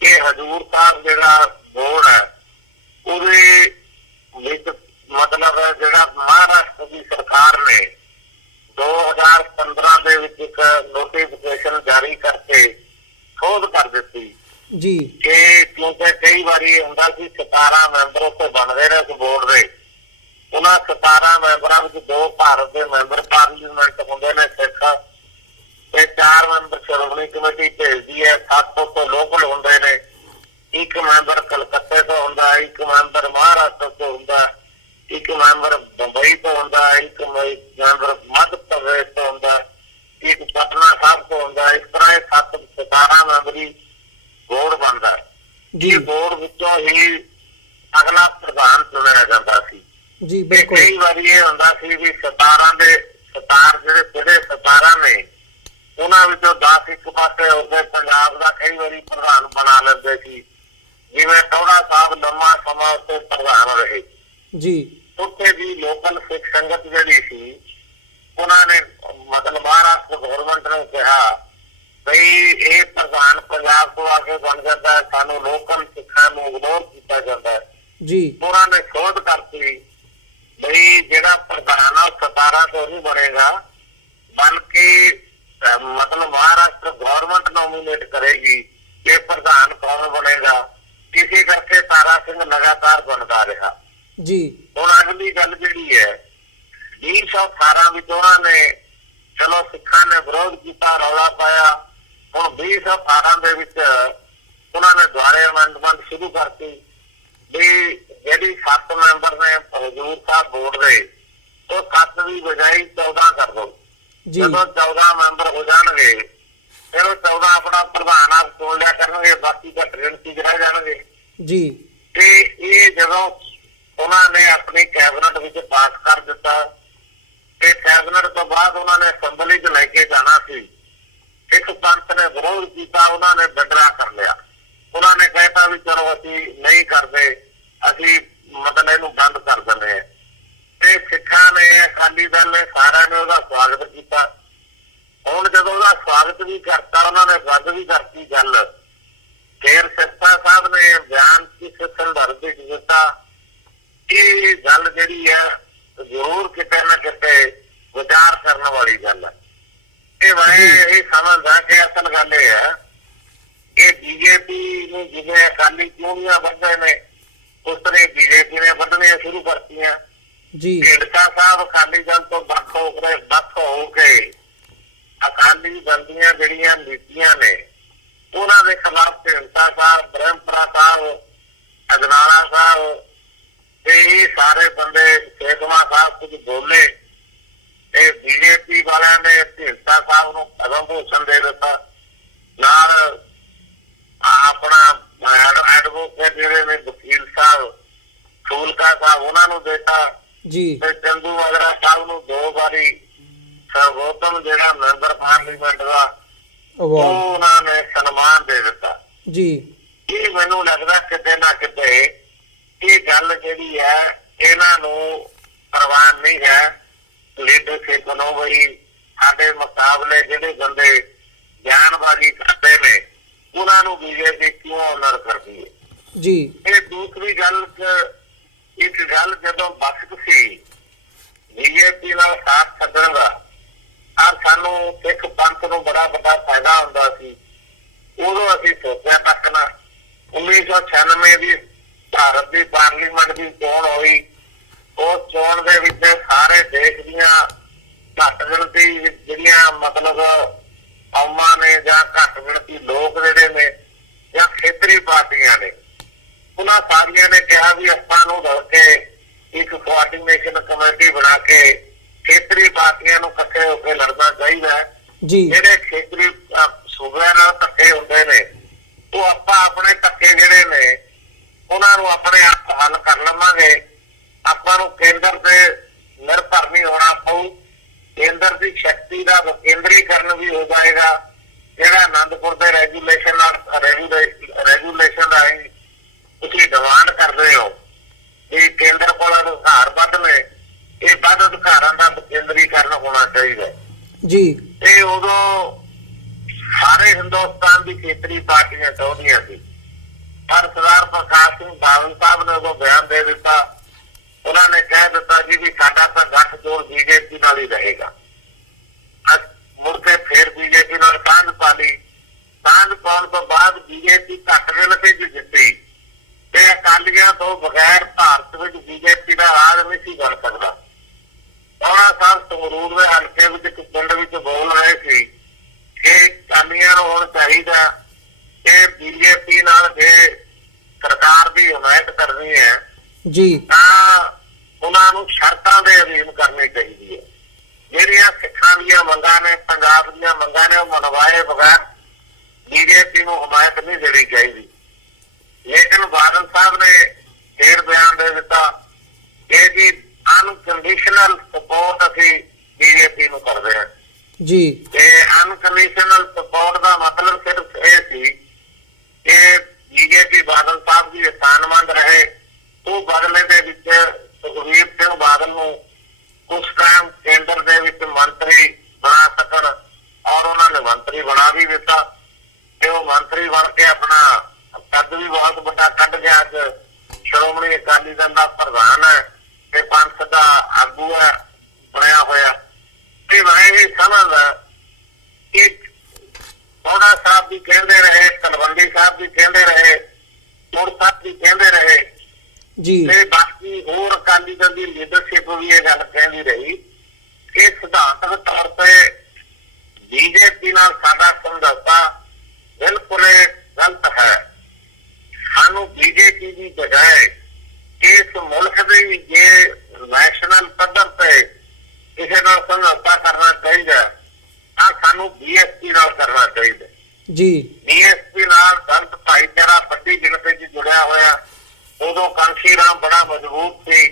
ਕਿ ਹਜ਼ੂਰ ਸਾਹਿਬ ਜਿਹੜਾ ਬੋਰਡ ਹੈ ਉਹਦੇ ਵਿੱਚ ਮਤਲਬ ਜਿਹੜਾ ਮਹਾਰਾਸ਼ਟਰ ਦੀ ਸਰਕਾਰ ਨੇ 2015 ਦੇ ਵਿੱਚ ਇੱਕ ਨੋਟੀਫਿਕੇਸ਼ਨ ਜਾਰੀ ਕਰਕੇ ਸੋਧ ਕਰ ਦਿੱਤੀ ਜੀ ਕਿ ਕਿਉਂਕਿ ਕਈ ਵਾਰੀ ਇਹ ਹੁੰਦਾ ਸੀ 17 ਮੈਂਬਰ ਉੱਤੇ ਬਣਦੇ ਨੇ ਉਸ ਬੋਰਡ ਦੇ, ਉਹਨਾਂ 17 ਮੈਂਬਰਾਂ ਵਿੱਚ 2 ਭਾਰਤ ਦੇ ਮੈਂਬਰ ਪਾਰਲੀਮੈਂਟ ਹੁੰਦੇ ਨੇ ਸਿੱਖ, ਤੇ 4 ਮੈਂਬਰ ਸ਼੍ਰੋਮਣੀ ਕਮੇਟੀ ਭੇਜਦੀ ਹੈ, 7 ਤੋਂ ਲੋਕਲ ਹੁੰਦੇ ਨੇ, 1 ਮੈਂਬਰ ਕਲਕੱਤੇ ਤੋਂ ਹੁੰਦਾ, 1 ਮੈਂਬਰ ਮਹਾਰਾਸ਼ਟਰ ਤੋਂ ਹੁੰਦਾ, 1 ਮੈਂਬਰ ਬੰਬਈ ਤੋਂ ਹੁੰਦਾ, 1 ਮੈਂਬਰ ਮੱਧ ਪ੍ਰਦੇਸ਼ ਤੋਂ ਹੁੰਦਾ, 1 ਪਟਨਾ ਸਾਹਿਬ ਤੋਂ ਹੁੰਦਾ। ਇਸ ਤਰ੍ਹਾਂ ਇਹ 17 ਮੈਂਬਰੀ ਬੋਰਡ ਬਣਦਾ ਜੀ। ਬੋਰਡ ਵਿੱਚੋਂ ਹੀ ਅਗਲਾ ਪ੍ਰਧਾਨ ਚੁਣਿਆ ਜਾਂਦਾ ਸੀ ਜੀ। ਬਿਲਕੁਲ ਕਈ ਵਾਰੀ ਇਹ ਹੁੰਦਾ ਸੀ ਵੀ 17 ਜਿਹੜੇ 17 ਨੇ ਉਹਨਾਂ ਵਿੱਚੋਂ 10 ਇੱਕ ਪਾਸੇ ਹੁੰਦੇ, ਪੰਜਾਬ ਦਾ ਕਈ ਵਾਰੀ ਪ੍ਰਧਾਨ ਬਣਾ ਲੈਂਦੇ ਸੀ, ਜਿਵੇਂ ਟੌੜਾ ਸਾਹਿਬ ਲੰਮਾ ਸਮਾਂ ਉੱਤੇ ਪ੍ਰਧਾਨ ਰਹੇ ਜੀ। ਉੱਥੇ ਦੀ ਲੋਕਲ ਸਿੱਖ ਸੰਗਤ ਜਿਹੜੀ ਸੀ ਉਹਨਾਂ ਨੇ ਮਤਲਬ ਮਹਾਰਾਸ਼ਟਰ ਗਵਰਨਮੈਂਟ ਨੂੰ ਕਿਹਾ ਬਈ ਇਹ ਪ੍ਰਧਾਨ ਪੰਜਾਬ ਤੋਂ ਆ ਕੇ ਬਣ ਜਾਂਦਾ ਹੈ, ਸਾਨੂੰ ਲੋਕਲ ਸਿੱਖਾਂ ਨੂੰ ਇਗਨੋਰ ਕੀਤਾ ਜਾਂਦਾ ਹੈ ਜੀ। ਉਹਨਾਂ ਨੇ ਸੋਧ ਕਰਤੀ ਬਈ ਜਿਹੜਾ ਪ੍ਰਧਾਨ ਆ 17 ਤੋਂ ਨਹੀਂ ਬਣੇਗਾ, ਬਲਕਿ ਮਤਲਬ ਮਹਾਰਾਸ਼ਟਰ ਗਵਰਨਮੈਂਟ ਨੋਮੀਨੇਟ ਕਰੇਗੀ ਕਿ ਪ੍ਰਧਾਨ ਕੌਣ ਬਣੇਗਾ। ਇਸੇ ਕਰਕੇ ਤਾਰਾ ਸਿੰਘ ਲਗਾਤਾਰ ਬਣਦਾ ਰਿਹਾ ਜੀ। ਹੁਣ ਅਗਲੀ ਗੱਲ ਜਿਹੜੀ ਹੈ 2018 ਵਿੱਚ ਉਹਨਾਂ ਨੇ ਚਲੋ ਸਿੱਖਾਂ ਨੇ ਵਿਰੋਧ ਕੀਤਾ, ਰੌਲਾ ਪਾਇਆ। ਹੁਣ 2018 ਦੇ ਵਿੱਚ ਉਹਨਾਂ ਨੇ ਦੁਆਰੇ ਅਮੈਂਡਮੈਂਟ ਸ਼ੁਰੂ ਕਰਤੀ ਵੀ ਜਿਹੜੀ 7 ਮੈਂਬਰ ਨੇ ਹਜ਼ੂਰ ਸਾਹਿਬ ਬੋਰਡ ਦੇ ਉਹ 7 ਦੀ ਬਜਾਈ 14 ਕਰ ਦੋ। ਜਦੋਂ 14 ਮੈਂਬਰ ਹੋ ਜਾਣਗੇ ਫਿਰ ਉਹ 14 ਆਪਣਾ ਪ੍ਰਧਾਨ ਆਪ ਚੁਣ ਲਿਆ ਕਰਨਗੇ, ਬਾਕੀ ਘੱਟ ਗਿਣਤੀ 'ਚ ਰਹਿ ਜਾਣਗੇ ਜੀ। ਤੇ ਇਹ ਜਦੋਂ ਉਹਨਾਂ ਨੇ ਆਪਣੀ ਕੈਬਨਿਟ ਵਿੱਚ ਪਾਸ ਕਰ ਦਿੱਤਾ ਤੇ ਕੈਬਨਿਟ ਤੋਂ ਬਾਅਦ ਉਹਨਾਂ ਨੇ ਅਸੈਂਬਲੀ 'ਚ ਲੈ ਕੇ ਜਾਣਾ ਸੀ, ਸਿੱਖ ਪੰਥ ਨੇ ਵਿਰੋਧ ਕੀਤਾ, ਉਹਨਾਂ ਨੇ ਵਿਦਡਰਾ ਕਰ ਲਿਆ। ਉਹਨਾਂ ਨੇ ਕਹਿਤਾ ਵੀ ਚਲੋ ਅਸੀਂ ਨਹੀਂ ਕਰਦੇ, ਅਸੀਂ ਮਤਲਬ ਇਹਨੂੰ ਬੰਦ ਕਰ ਦਿੰਦੇ ਹਾਂ। ਤੇ ਸਿੱਖਾਂ ਨੇ, ਅਕਾਲੀ ਦਲ ਨੇ, ਸਾਰਿਆਂ ਨੇ ਉਹਦਾ ਸਵਾਗਤ ਕੀਤਾ। ਹੁਣ ਜਦੋਂ ਉਹਦਾ ਸਵਾਗਤ ਵੀ ਕਰਤਾ, ਉਹਨਾਂ ਨੇ ਰੱਦ ਵੀ ਕਰਤੀ ਗੱਲ। ਫਿਰ ਸਿਰਸਾ ਸਾਹਿਬ ਨੇ ਬਿਆਨ ਕਿਸ ਸੰਦਰਭ ਵਿੱਚ ਦਿੱਤਾ, ਇਹ ਗੱਲ ਜਿਹੜੀ ਹੈ ਜ਼ਰੂਰ ਕਿਤੇ ਨਾ ਕਿਤੇ ਵਿਚਾਰ ਕਰਨ ਵਾਲੀ ਗੱਲ ਹੈ। ਇਹ ਮੈਂ ਇਹ ਸਮਝਦਾ ਕਿ ਅਸਲ ਗੱਲ ਇਹ ਹੈ ਕਿ ਜੀ ਢੀਂਡਸਾ ਸਾਹਿਬ ਅਕਾਲੀ ਦਲ ਤੋਂ ਵੱਖ ਹੋ ਕੇ ਅਕਾਲੀ ਦਲ ਦੀਆਂ ਜਿਹੜੀਆਂ ਨੀਤੀਆਂ ਨੇ ਉਹਨਾਂ ਦੇ ਖਿਲਾਫ ਢੀਂਡਸਾ ਸਾਹਿਬ, ਬ੍ਰਹਮਪੁਰਾ ਸਾਹਿਬ, ਅਜਨਾਲਾ ਸਾਹਿਬ ਤੇ ਇਹ ਸਾਰੇ ਬੰਦੇ, ਸੇਖਵਾ ਸਾਹਿਬ ਕੁਝ ਬੋਲੇ ਤੇ ਬੀਜੇਪੀ ਵਾਲਿਆਂ ਨੇ ਢੀਂਡਸਾ ਸਾਹਿਬ ਨੂੰ ਪਦਮ ਭੂਸ਼ਣ ਦੇ ਦਿੱਤਾ। ਨਾਲ ਆਪਣਾ ਐਡਵੋਕੇਟ ਜਿਹੜੇ ਨੇ ਵਕੀਲ ਸਾਹਿਬ ਫੂਲਕਾ ਸਾਹਿਬ ਉਹਨਾਂ ਨੂੰ ਦਿੱਤਾ ਜੀ ਤੇ ਚੰਦੂ ਮਾਜਰਾ ਸਾਹਿਬ ਨੂੰ 2 ਵਾਰੀ ਸਰਵੋਤਮ ਜਿਹੜਾ ਮੈਂਬਰ ਪਾਰਲੀਮੈਂਟ ਦਾ ਉਹਨਾਂ ਨੇ ਸਨਮਾਨ ਦੇ ਦਿੱਤਾ ਜੀ। ਇਹ ਮੈਨੂੰ ਲੱਗਦਾ ਕਿਤੇ ਨਾ ਕਿਤੇ ਇਹ ਗੱਲ ਜਿਹੜੀ ਹੈ ਇਹਨਾਂ ਨੂੰ ਪਰਵਾਹ ਨਹੀਂ ਹੈ ਲੀਡਰਸ਼ਿਪ ਨੂੰ, ਬਈ ਸਾਡੇ ਮੁਕਾਬਲੇ ਜਿਹੜੇ ਬੰਦੇ ਬਿਆਨਬਾਜ਼ੀ ਕਰਦੇ ਨੇ ਉਹਨਾਂ ਨੂੰ ਬੀਜੇਪੀ ਕਿਉਂ ਆਨਰ ਕਰਦੀ ਹੈ ਜੀ। ਇਹ ਦੂਸਰੀ ਗੱਲ ਇੱਕ ਗੱਲ ਜਦੋਂ ਵਕਤ ਸੀ ਬੀਜੇਪੀ ਨਾਲ ਸਾਥ ਛੱਡਣ ਦਾ ਔਰ ਸਾਨੂੰ ਸਿੱਖ ਪੰਥ ਨੂੰ ਬੜਾ ਵੱਡਾ ਫਾਇਦਾ ਹੁੰਦਾ ਸੀ, ਉਦੋਂ ਅਸੀਂ ਸੋਚਿਆ ਤੱਕ ਨਾ 1996 ਦੀ ਭਾਰਤ ਦੀ ਪਾਰਲੀਮੈਂਟ ਦੀ ਚੋਣ ਹੋਈ। ਉਸ ਚੋਣ ਦੇ ਵਿੱਚ ਸਾਰੇ ਦੇਸ਼ ਦੀਆਂ ਘੱਟ ਗਿਣਤੀ ਜਿਹੜੀਆਂ ਮਤਲਬ ਕੌਮਾਂ ਨੇ ਜਾਂ ਘੱਟ ਗਿਣਤੀ ਲੋਕ ਜਿਹੜੇ ਨੇ ਜਾਂ ਖੇਤਰੀ ਪਾਰਟੀਆਂ ਨੇ ਉਹਨਾਂ ਸਾਰੀਆਂ ਨੇ ਕਿਹਾ ਵੀ ਆਪਾਂ ਨੂੰ ਰਲ ਕੇ ਇੱਕ ਕੋਆਰਡੀਨੇਸ਼ਨ ਕਮੇਟੀ ਬਣਾ ਕੇ ਖੇਤਰੀ ਪਾਰਟੀਆਂ ਨੂੰ ਇਕੱਠੇ ਹੋ ਕੇ ਲੜਨਾ ਚਾਹੀਦਾ ਹੈ। ਜਿਹੜੇ ਖੇਤਰੀ ਸੂਬਿਆਂ ਨਾਲ ਧੱਕੇ ਹੁੰਦੇ ਨੇ ਉਹ ਆਪਾਂ ਆਪਣੇ ਧੱਕੇ ਜਿਹੜੇ ਨੇ ਉਹਨਾਂ ਨੂੰ ਆਪਣੇ ਆਪ ਹੱਲ ਕਰ ਲਵਾਂਗੇ। ਆਪਾਂ ਨੂੰ ਕੇਂਦਰ ਤੇ ਨਿਰਭਰ ਨਹੀਂ ਹੋਣਾ ਪਊ, ਕੇਂਦਰ ਦੀ ਸ਼ਕਤੀ ਦਾ ਕੇਂਦਰੀਕਰਨ ਵੀ ਹੋ ਜਾਏਗਾ। ਜਿਹੜਾ ਆਨੰਦਪੁਰ ਦੇ ਰੈਗੂਲੇਸ਼ਨ ਰਾਹੀਂ ਤੁਸੀਂ ਡਿਮਾਂਡ ਕਰਦੇ ਹੋ ਇਹ ਕੇਂਦਰ ਕੋਲ ਅਧਿਕਾਰ ਵੱਧ ਨੇ, ਇਹ ਵੱਧ ਅਧਿਕਾਰਾਂ ਦਾ ਕੇਂਦਰੀਕਰਨ ਹੋਣਾ ਚਾਹੀਦਾ ਜੀ। ਇਹ ਉਦੋਂ ਸਾਰੇ ਹਿੰਦੁਸਤਾਨ ਦੀ ਖੇਤਰੀ ਪਾਰਟੀਆਂ ਚਾਹੁੰਦੀਆਂ ਸੀ, ਪਰ ਸਰਦਾਰ ਪ੍ਰਕਾਸ਼ ਸਿੰਘ ਬਾਦਲ ਸਾਹਿਬ ਨੇ ਉਦੋਂ ਬਿਆਨ ਦੇ ਦਿੱਤਾ। ਉਹਨਾਂ ਨੇ ਕਹਿ ਦਿੱਤਾ ਜੀ ਵੀ ਸਾਡਾ ਤਾਂ ਗੱਠਜੋੜ ਬੀਜੇਪੀ ਨਾਲ ਹੀ ਰਹੇਗਾ। ਮੁੜ ਕੇ ਫਿਰ ਬੀਜੇਪੀ ਨਾਲ ਸਾਂਝ ਪਾ ਲਈ। ਸਾਂਝ ਪਾਉਣ ਤੋਂ ਬਾਅਦ ਬੀਜੇਪੀ ਘੱਟ ਗਿਣਤੀ ਚ ਜਿੱਤੀ ਤੇ ਅਕਾਲੀਆਂ ਤੋਂ ਬਗੈਰ ਭਾਰਤ ਵਿੱਚ ਬੀਜੇਪੀ ਦਾ ਰਾਜ ਨਹੀਂ ਸੀ ਬਣ ਸਕਦਾ। ਉਹਨਾਂ ਸਾਹਿਬ ਸੰਗਰੂਰ ਦੇ ਹਲਕੇ ਵਿੱਚ ਇੱਕ ਪਿੰਡ ਵਿੱਚ ਬੋਲ ਰਹੇ ਸੀ ਕਿ ਅਕਾਲੀਆਂ ਨੂੰ ਹੁਣ ਚਾਹੀਦਾ ਕਿ ਬੀਜੇਪੀ ਨਾਲ ਜੇ ਸਰਕਾਰ ਦੀ ਹਮਾਇਤ ਕਰਨੀ ਹੈ ਜੀ ਤਾਂ ਉਹਨਾਂ ਨੂੰ ਸ਼ਰਤਾਂ ਦੇ ਅਧੀਨ ਕਰਨੀ ਚਾਹੀਦੀ ਹੈ। ਜਿਹੜੀਆਂ ਸਿੱਖਾਂ ਦੀਆਂ ਮੰਗਾਂ ਨੇ, ਪੰਜਾਬ ਦੀਆਂ ਮੰਗਾਂ ਨੇ, ਉਹ ਮਨਵਾਏ ਬਗੈਰ ਬੀਜੇਪੀ ਨੂੰ ਹਮਾਇਤ ਨਹੀਂ ਦੇਣੀ ਚਾਹੀਦੀ। ਲੇਕਿਨ ਬਾਦਲ ਸਾਹਿਬ ਨੇ ਫੇਰ ਬਿਆਨ ਦੇ ਦਿੱਤਾ ਕਿ ਜੀ ਅਨਕੰਡੀਸ਼ਨਲ ਸਪੋਰਟ ਅਸੀਂ ਬੀਜੇਪੀ ਨੂੰ ਕਰਦੇ ਹਾਂ ਜੀ। ਤੇ ਅਨਕੰਡੀਸ਼ਨਲ ਸਪੋਰਟ ਦਾ ਮਤਲਬ ਸਿਰਫ ਇਹ ਸੀ ਕਿ ਬੀਜੇਪੀ ਬਾਦਲ ਸਾਹਿਬ ਦੀ ਅਸਾਨਮੰਦ ਰਹੇ। ਉਹ ਬਦਲੇ ਦੇ ਵਿੱਚ ਸੁਖਬੀਰ ਸਿੰਘ ਬਾਦਲ ਨੂੰ ਉਸ ਟਾਈਮ ਕੇਂਦਰ ਦੇ ਵਿੱਚ ਮੰਤਰੀ ਬਣਾ ਸਕਣ ਔਰ ਉਹਨਾਂ ਨੇ ਮੰਤਰੀ ਬਣਾ ਵੀ ਦਿੱਤਾ ਤੇ ਉਹ ਮੰਤਰੀ ਬਣ ਕੇ ਆਪਣਾ ਕੱਦ ਵੀ ਬਹੁਤ ਵੱਡਾ ਕੱਢ ਗਿਆ। ਅੱਜ ਸ਼੍ਰੋਮਣੀ ਅਕਾਲੀ ਦਲ ਦਾ ਪ੍ਰਧਾਨ ਹੈ ਤੇ ਪੰਥ ਦਾ ਆਗੂ ਹੈ ਬਣਿਆ ਹੋਇਆ। ਤੇ ਮੈਂ ਇਹ ਸਮਝਦਾ ਕਿ ਸੋਢਾ ਸਾਹਿਬ ਵੀ ਕਹਿੰਦੇ ਰਹੇ, ਤਲਵੰਡੀ ਸਾਹਿਬ ਵੀ ਕਹਿੰਦੇ ਰਹੇ, ਮੁੜ ਸਾਹਿਬ ਵੀ ਕਹਿੰਦੇ ਰਹੇ ਜੀ ਤੇ ਬਾਕੀ ਹੋਰ ਅਕਾਲੀ ਦਲ ਦੀ ਲੀਡਰਸ਼ਿਪ ਵੀ ਇਹ ਗੱਲ ਕਹਿੰਦੀ ਰਹੀ ਕਿ ਸਿਧਾਂਤਕ ਤੌਰ ਤੇ ਬੀਜੇਪੀ ਨਾਲ ਸਾਡਾ ਸਮਝੌਤਾ ਬਿਲਕੁਲ ਗਲਤ ਹੈ। ਸਾਨੂੰ ਬੀਜੇਪੀ ਦੀ ਬਜਾਏ ਇਸ ਮੁਲਕ ਦੇ ਜੇ ਨੈਸ਼ਨਲ ਪੱਧਰ ਤੇ ਕਿਸੇ ਨਾਲ ਸਮਝੌਤਾ ਕਰਨਾ ਚਾਹੀਦਾ ਤਾਂ ਸਾਨੂੰ ਬੀਐਸਪੀ ਨਾਲ ਕਰਨਾ ਚਾਹੀਦਾ ਜੀ। ਬੀਐਸਪੀ ਨਾਲ ਦਲਿਤ ਭਾਈਚਾਰਾ ਵੱਡੀ ਗਿਣਤੀ 'ਚ ਜੁੜਿਆ ਹੋਇਆ। ਉਦੋਂ ਕਾਂਸ਼ੀ ਰਾਮ ਬੜਾ ਮਜ਼ਬੂਤ ਸੀ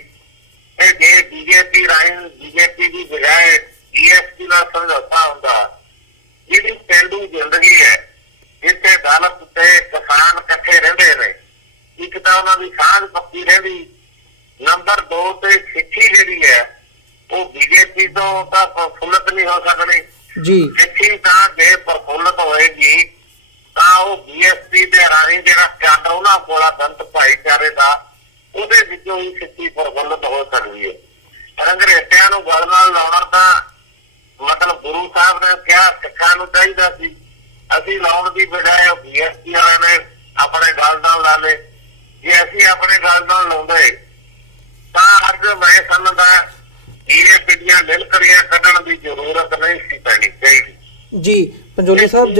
ਤੇ ਜੇ ਬੀਜੇਪੀ ਰਾਹੀਂ ਬੀਜੇਪੀ ਦੀ ਬਜਾਏ ਬੀਐਸਪੀ ਨਾਲ ਸਮਝੌਤਾ ਹੁੰਦਾ, ਜਿਹੜੀ ਪੇਂਡੂ ਜ਼ਿੰਦਗੀ ਹੈ ਜਿੱਥੇ ਦਲਿਤ ਤੇ ਕਿਸਾਨ ਇਕੱਠੇ ਰਹਿੰਦੇ ਨੇ, ਇੱਕ ਤਾਂ ਉਹਨਾਂ ਦੀ ਸਾਂਝ ਪੱਕੀ ਰਹਿੰਦੀ। ਨੰਬਰ 2 ਤੇ ਸਿੱਖੀ ਜਿਹੜੀ ਹੈ ਉਹ ਬੀਜੇਪੀ ਤੋਂ ਤਾਂ ਪ੍ਰਫੁੱਲਤ ਨਹੀਂ ਹੋ ਸਕਣੀ ਜੀ। ਸਿੱਖੀ ਤਾਂ ਜੇ ਪ੍ਰਫੁੱਲਤ ਹੋਏਗੀ ਤਾਂ ਉਹ ਬੀਐਸਪੀ ਦੇ ਰਾਹੀਂ ਜਿਹੜਾ ਚੱਲ ਉਹਨਾਂ ਕੋਲ ਦਲਿਤ ਭਾਈਚਾਰੇ ਦਾ ਉਹਦੇ ਵਿੱਚੋਂ ਹੀ ਸਿੱਖੀ ਪ੍ਰਫੁੱਲਤ ਹੋ ਸਕਦੀ ਹੈ। ਅੰਗਰੇਜ਼ਾਂ ਨੂੰ ਗੱਲ ਨਾਲ ਲਾਉਣਾ ਤਾਂ ਮਤਲਬ ਗੁਰੂ ਸਾਹਿਬ ਨੇ ਕਿਹਾ ਸਿੱਖਾਂ ਨੂੰ ਚਾਹੀਦਾ ਸੀ, ਅਸੀਂ ਲਾਉਣ ਦੀ ਬਜਾਏ ਬੀਐਸਪੀ ਵਾਲਿਆਂ ਨੇ ਆਪਣੇ ਗੱਲ ਨਾਲ ਲਾ ਲਏ। ਜੇ ਅਸੀਂ ਆਪਣੇ ਗੱਲ ਨਾਲ ਲਾਉਂਦੇ ਤਾਂ ਅੱਜ ਮੈਂ ਸਮਝਦਾ ਬੀਜੇਪੀ ਦੀਆਂ ਨਿਲਕਰੀਆਂ ਕੱਢਣ ਦੀ ਜ਼ਰੂਰਤ ਨਹੀਂ ਸੀ ਪੈਣੀ ਚਾਹੀਦੀ। ਜੀ ਪੰਜੋਲੀ ਸਾਹਿਬ,